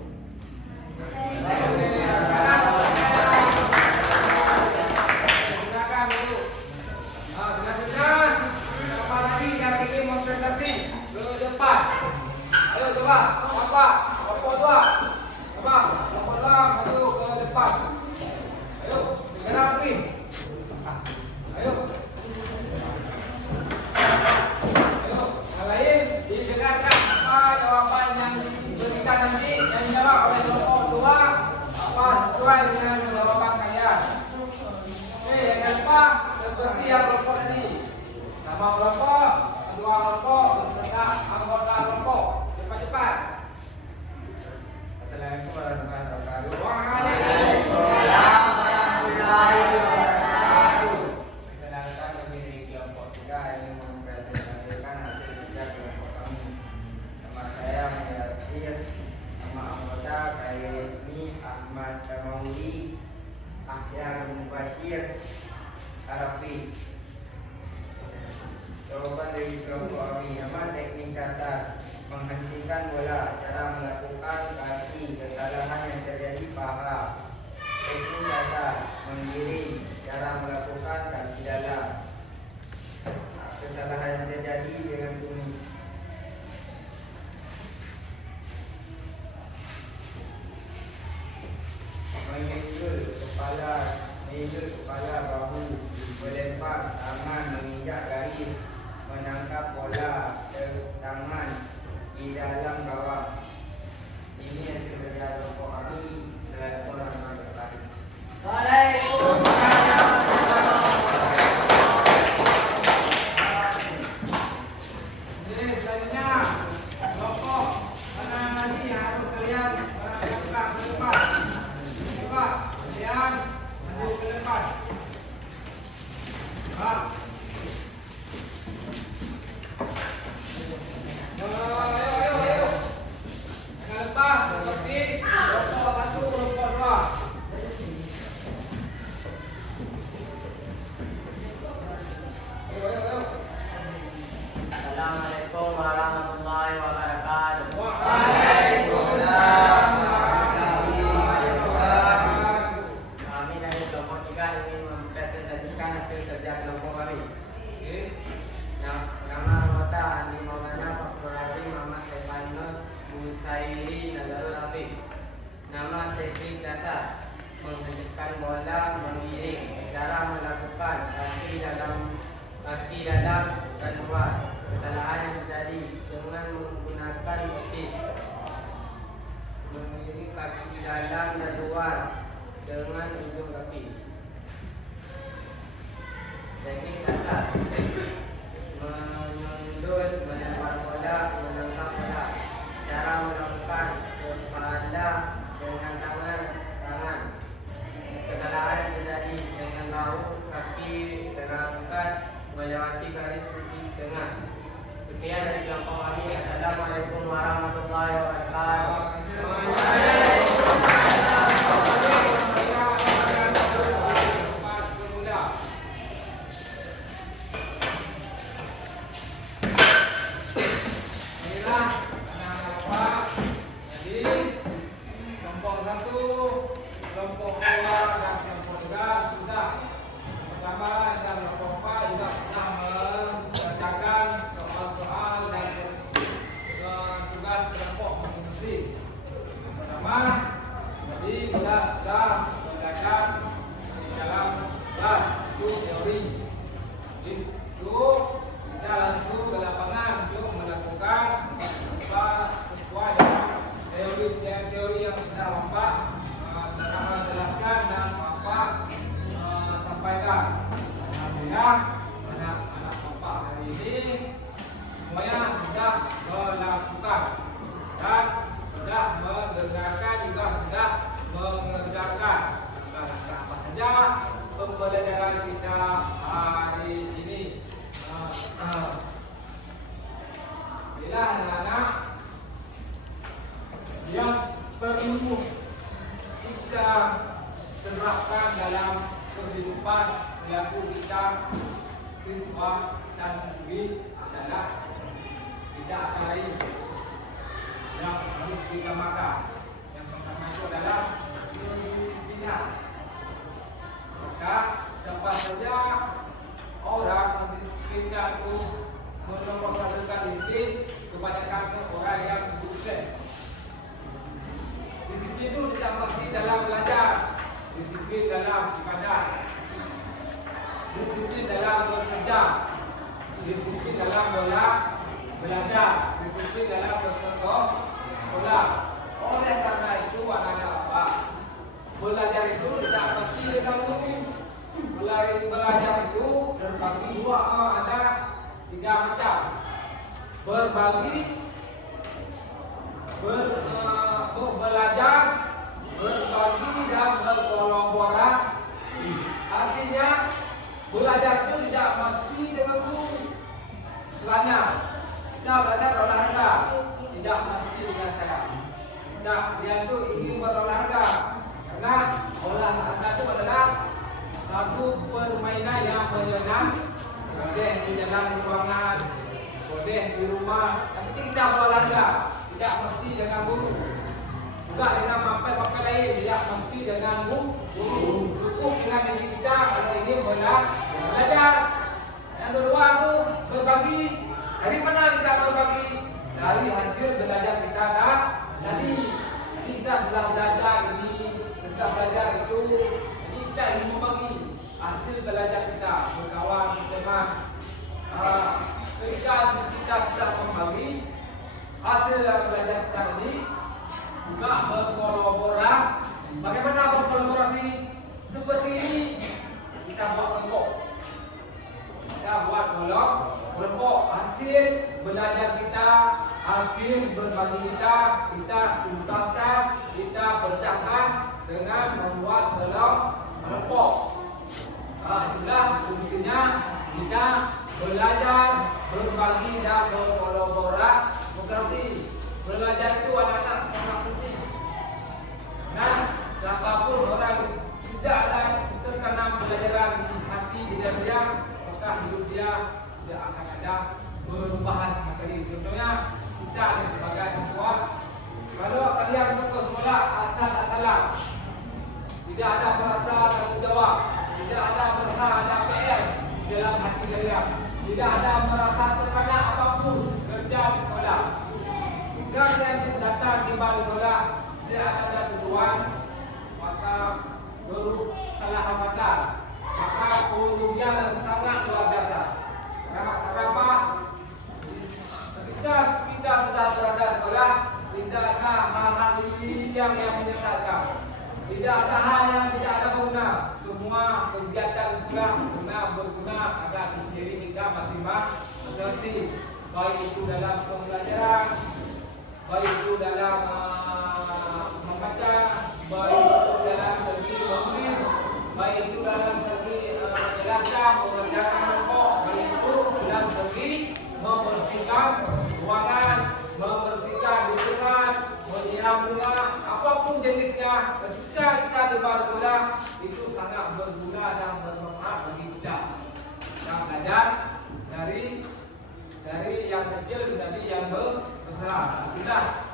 Silakan dulu. Selanjutnya siapa lagi yang ingin presentasi ke depan? Ayo coba, Bapak dua. Coba, Bapak maju ke depan. Ayo, segera lagi. Ayo. Yang lain didengarkan apa jawaban yang diberikan nanti yang dijawab oleh kelompok dua apa sesuai dengan jawaban kalian. Oke, yang lupa seperti yang kelompok tadi. Nama kelompok, kedua kelompok, beserta anggota kelompok. Cepat-cepat. Assalamualaikum warahmatullahi wabarakatuh. Waalaikumsalam warahmatullahi wabarakatuh. Perkenalkan bagi kelompok 3 ini mempresentasikan hasil kerja kelompok kami. Nama saya Yasir, nama anggota Kaismi Ahmad Kamauli, Ahyar Mubashir, Arafi. Jawaban dari kelompok kami, nama teknik dasar menghentikan bola, cara melakukan kaki, kesalahan yang terjadi paha. Teknik dasar menggiring, cara melakukan kaki dalam, kesalahan yang terjadi dengan kuning. Menginjul kepala, bahu, melempar tangan, menginjak garis, menangkap bola, tangan di dalam gawang. Ini yang kerja kelompok kami. Assalamualaikum warahmatullahi wabarakatuh. Waalaikumsalam. Jadi selanjutnya kelompok mana lagi yang harus kalian lakukan ke depan? Coba kalian maju ke depan. Ayo. Jangan lupa seperti kelompok 1, kelompok 2. Ayo. Assalamualaikum warahmatullahi wabarakatuh. Waalaikumsalam warahmatullahi wabarakatuh. Kami dari kelompok 3 ingin mempresentasikan hasil kerja kelompok kami. Oke. Nama anggota Andi Maulana, Fakhrul Azim, Muhammad Stefanus, Musairi, Nazarul Rafiq. Nama teknik dasar menghentikan bola, mengiring, cara melakukan kaki dalam dan luar. Kesalahan yang terjadi dengan menggunakan bukit, mengiring kaki dalam dan luar dengan ujung kaki. Teknik dasar menyundul, melempar bola, menangkap bola, cara melakukan kepala dengan tangan. Kesalahan yang terjadi dengan bahu, kaki terangkat melewati garis putih tengah. Sekian dari kelompok kami. Assalamualaikum warahmatullahi wabarakatuh. Kelompok 2 dan kelompok 3 sudah. Pertama dan kelompok 4 juga telah mengerjakan soal-soal dan tugas kelompok masing-masing. Yang pertama, tadi sudah mengerjakan di dalam kelas itu teori. Itu kita langsung ke lapangan untuk melakukan sesuai dengan teori yang sudah Bapak jelaskan dan Bapak sampaikan. Alhamdulillah anak-anak Bapak hari ini semuanya sudah melakukan dan sudah mendengarkan juga sudah mengerjakan. Apa saja pembelajaran kita hari ini. Bila anak-anak yang perlu kita terapkan dalam kehidupan perilaku kita siswa dan siswi adalah tidak ada lain yang harus diutamakan. Yang pertama itu adalah kedisiplinan. Maka siapa saja orang mendisiplinkan itu menomorsadukan disiplin, kebanyakan orang yang sukses. Disiplin itu tidak mesti dalam belajar, disiplin dalam ibadah, disiplin dalam bekerja, disiplin dalam belajar, disiplin dalam bersekolah. Oleh karena itu anak-anak apa? Belajar itu tidak mesti dengan buku. Belajar itu terbagi dua, ada 3 macam. Belajar, berbagi dan berkolaborasi. Artinya belajar itu tidak mesti dengan guru. Misalnya kita belajar olahraga, tidak mesti dengan saya. Tidak, dia itu ingin berolahraga karena olahraga itu adalah satu permainan yang menyenangkan. Boleh di dalam ruangan, boleh di rumah, tapi kita berolahraga tidak mesti dengan guru. Juga dengan mapel-mapel lain, tidak mesti dengan guru. Cukup dengan diri kita kalau ingin belajar. Yang kedua itu berbagi. Dari mana kita berbagi? Dari hasil belajar kita tadi. Jadi kita sudah belajar ini, sudah belajar itu. Jadi kita ingin membagi hasil belajar kita, berkawan, berteman. Ketika kita sudah membagi hasil belajar kita ini, juga berkolaborasi. Bagaimana berkolaborasi? Seperti ini, kita buat kelompok. Kita buat kelompok. Hasil belajar kita, hasil berbagi kita tuntaskan, kita pecahkan dengan membuat kelompok. Itulah fungsinya kita belajar, berbagi dan berkolaborasi. Belajar itu anak-anak sangat penting. Dan siapapun orang tidak ada tertanam pelajaran di hati dia, maka hidup dia tidak akan ada perubahan sama sekali. Contohnya kita ini sebagai siswa, kalau kalian ke sekolah asal-asalan, tidak ada merasa tanggung jawab, tidak ada merasa ada PR dalam hati kalian, tidak ada merasa tekanan apapun kerja di sekolah. Dan yang datang di balik sekolah, dia akan ada tujuan, maka baru salah amalan, maka kerugian sangat luar biasa. Kenapa? Ketika kita sudah berada di sekolah, tidak ada hal-hal ini yang menyesatkan. Tidak ada hal yang tidak ada guna. Semua kegiatan sekolah berguna agar diri kita masing-masing. Baik itu dalam pembelajaran, baik itu dalam membaca, baik itu dalam segi menulis, baik itu dalam segi menjelaskan, mengerjakan kelompok, baik itu dalam segi membersihkan ruangan, membersihkan lingkungan, menyiram bunga, apapun jenisnya. Ketika kita di bawah sekolah itu sangat berguna dan bermanfaat bagi kita. Kita belajar dari yang kecil menjadi yang besar. Itulah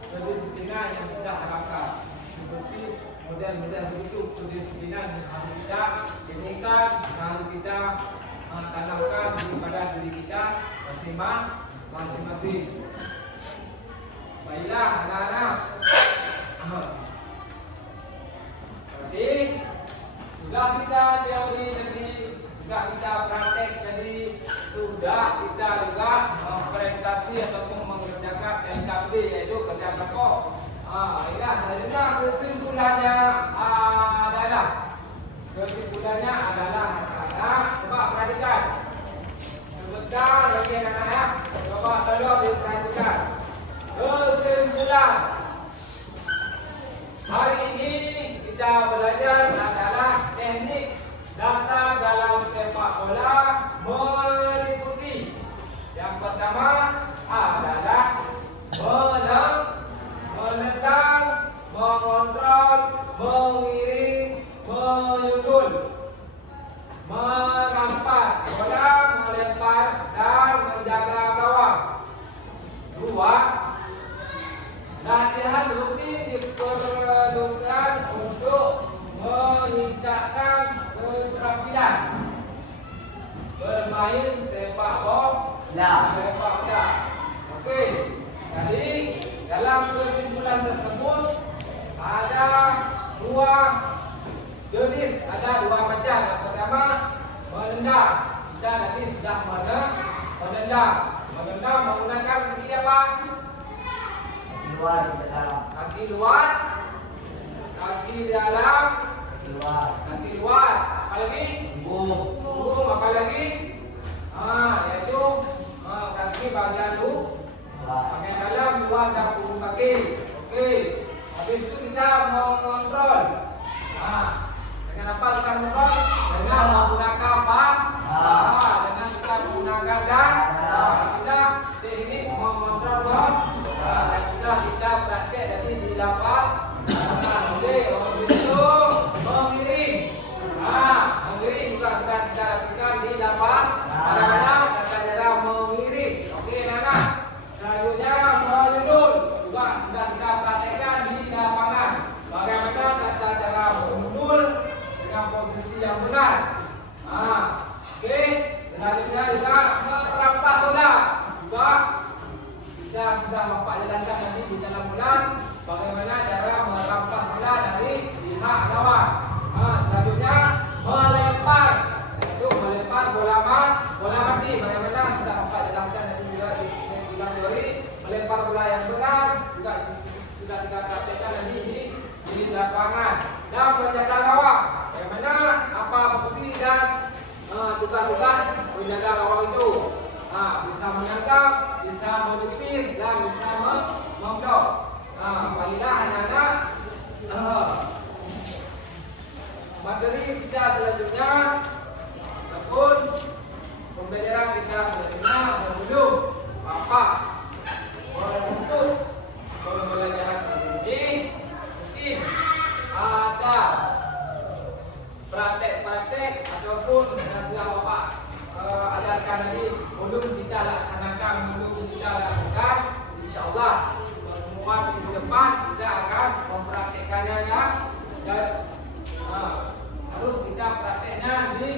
kedisiplinan yang kita harapkan. Seperti model-model begitu kedisiplinan yang harus kita inginkan, harus kita tanamkan pada diri kita masing-masing. Baiklah anak-anak. Jadi sudah kita teori tadi, sudah kita praktek tadi, sudah kita juga presentasi ataupun mengerjakan LKB, yaitu kerja kelompok. Baiklah, selanjutnya kesimpulannya adalah anak-anak coba perhatikan. Sebentar lagi anak-anak, coba tolong diperhatikan. Kesimpulan hari ini kita belajar adalah teknik dasar dalam sepak bola meliputi. Yang pertama adalah menendang, mengontrol, mengiring, meningkatkan keterampilan bermain sepak bola. Okey. Jadi dalam kesimpulan tersebut ada dua jenis, ada dua macam. Yang pertama menendang. Kita nanti sudah menendang. Menendang menggunakan kaki apa? Kaki luar, kaki dalam, kaki luar. Apa lagi? Punggung. Apa lagi? Yaitu kaki bagian bagian dalam, luar dan punggung kaki. Okey. Habis itu kita mengontrol. Dengan apa kita mengontrol? Dengan menggunakan apa? Dengan kita menggunakan kita teknik mengontrol. Dan sudah kita praktek tadi di lapangan. Okey, itu mengiring. Mengiring juga kita lakukan di lapangan. Kadang-kadang cara mengiring. Okey, anak-anak. Selanjutnya menyundul juga sudah kita praktekkan di lapangan. Bagaimana cara menyundul dengan posisi yang benar. Okey, selanjutnya juga merampas bola. Juga kita sudah jalankan nanti di dalam kelas bagaimana cara merampas bola dari pihak lawan. Selanjutnya melempar, itu melempar bola mati. Bagaimana sudah jalankan nanti juga di bulan Januari. Melempar bola yang benar juga sudah kita praktekkan nanti di lapangan. Dan menjaga gawang, bagaimana apa fungsi dan tugas-tugas menjaga gawang itu. Bisa menangkap, bisa melukis dan bisa memblok. Baiklah anak-anak, materi kita selanjutnya ataupun pembelajaran kita selanjutnya berjudul apa? Untuk pembelajaran ini mungkin ada praktek-praktek ataupun yang sudah Bapak ajarkan tadi belum kita laksanakan, belum kita lakukan. InsyaAllah pertemuan minggu depan kita akan mempraktekkannya dan harus kita prakteknya di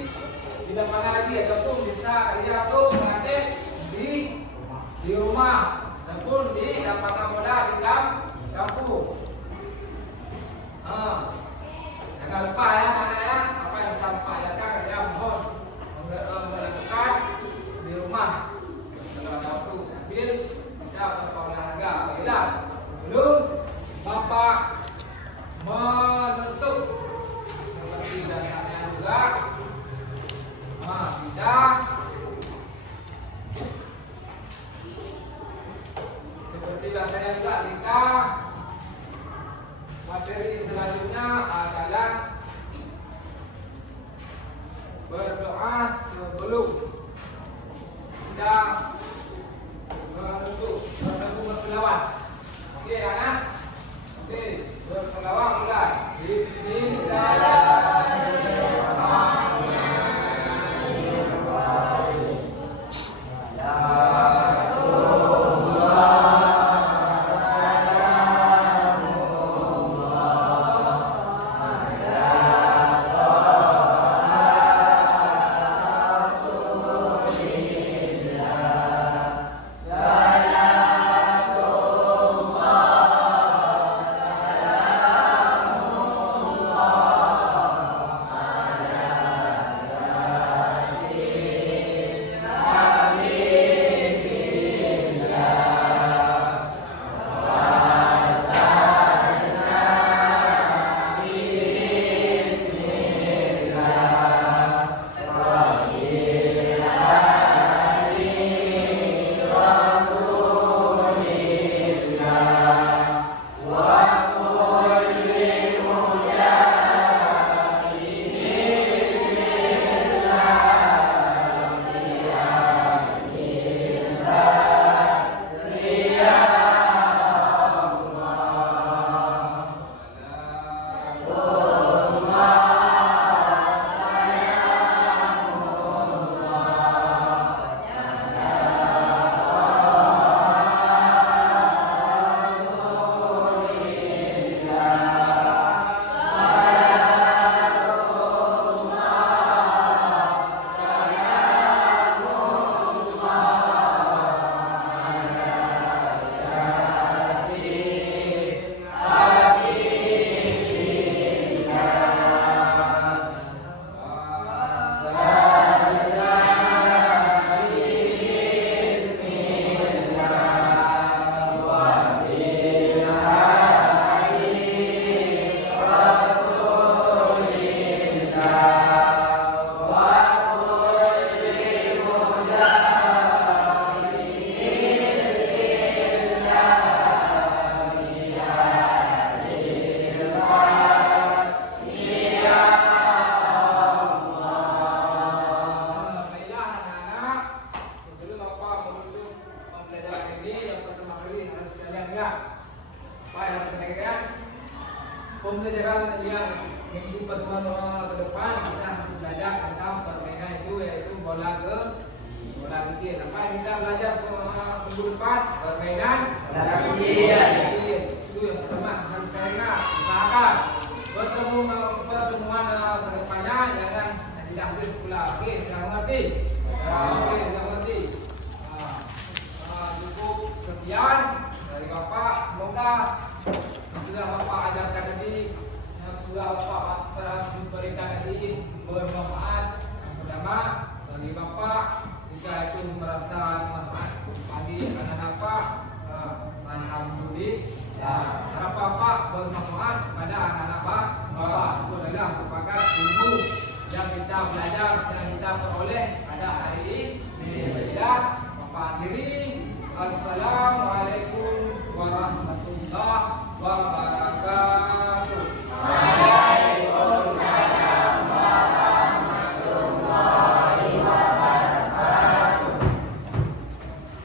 lapangan lagi ataupun bisa kerja atau praktek di rumah ataupun di lapangan bola di kampung. Jangan lupa ya anak-anak, apa yang kita upayakan kerja mohon melakukan di rumah. Kalau ada perlu sambil kita berolahraga. Baiklah, sebelum Bapak menutup seperti dasarnya juga, kita seperti dasarnya juga kita materi selanjutnya adalah berdoa sebelum kita menutup berselawat. Okey anak? Okey, berselawat mulai. Bismillahirrahmanirrahim. pembelajaran yang minggu pertemuan ke depan kita harus belajar tentang permainan itu, yaitu bola kecil. Apa yang kita belajar minggu depan? Permainan bola kecil. Itu yang pertama harus kita ingat. Usahakan pertemuan ke depannya jangan tidak hadir pula. Oke, sudah mengerti? Oke, sudah mengerti. Cukup sekian dari Bapak. Semoga sudah Bapak ajarkan tadi, yang sudah Bapak berikan tadi bermanfaat. Yang pertama bagi Bapak, jika itu merasa manfaat bagi anak Bapak, alhamdulillah. Harap Bapak bermanfaat pada anak Bapak. Itu adalah merupakan ilmu yang kita belajar dan kita peroleh pada hari ini. Bapak akhiri. Assalamualaikum warahmatullahi wabarakatuh.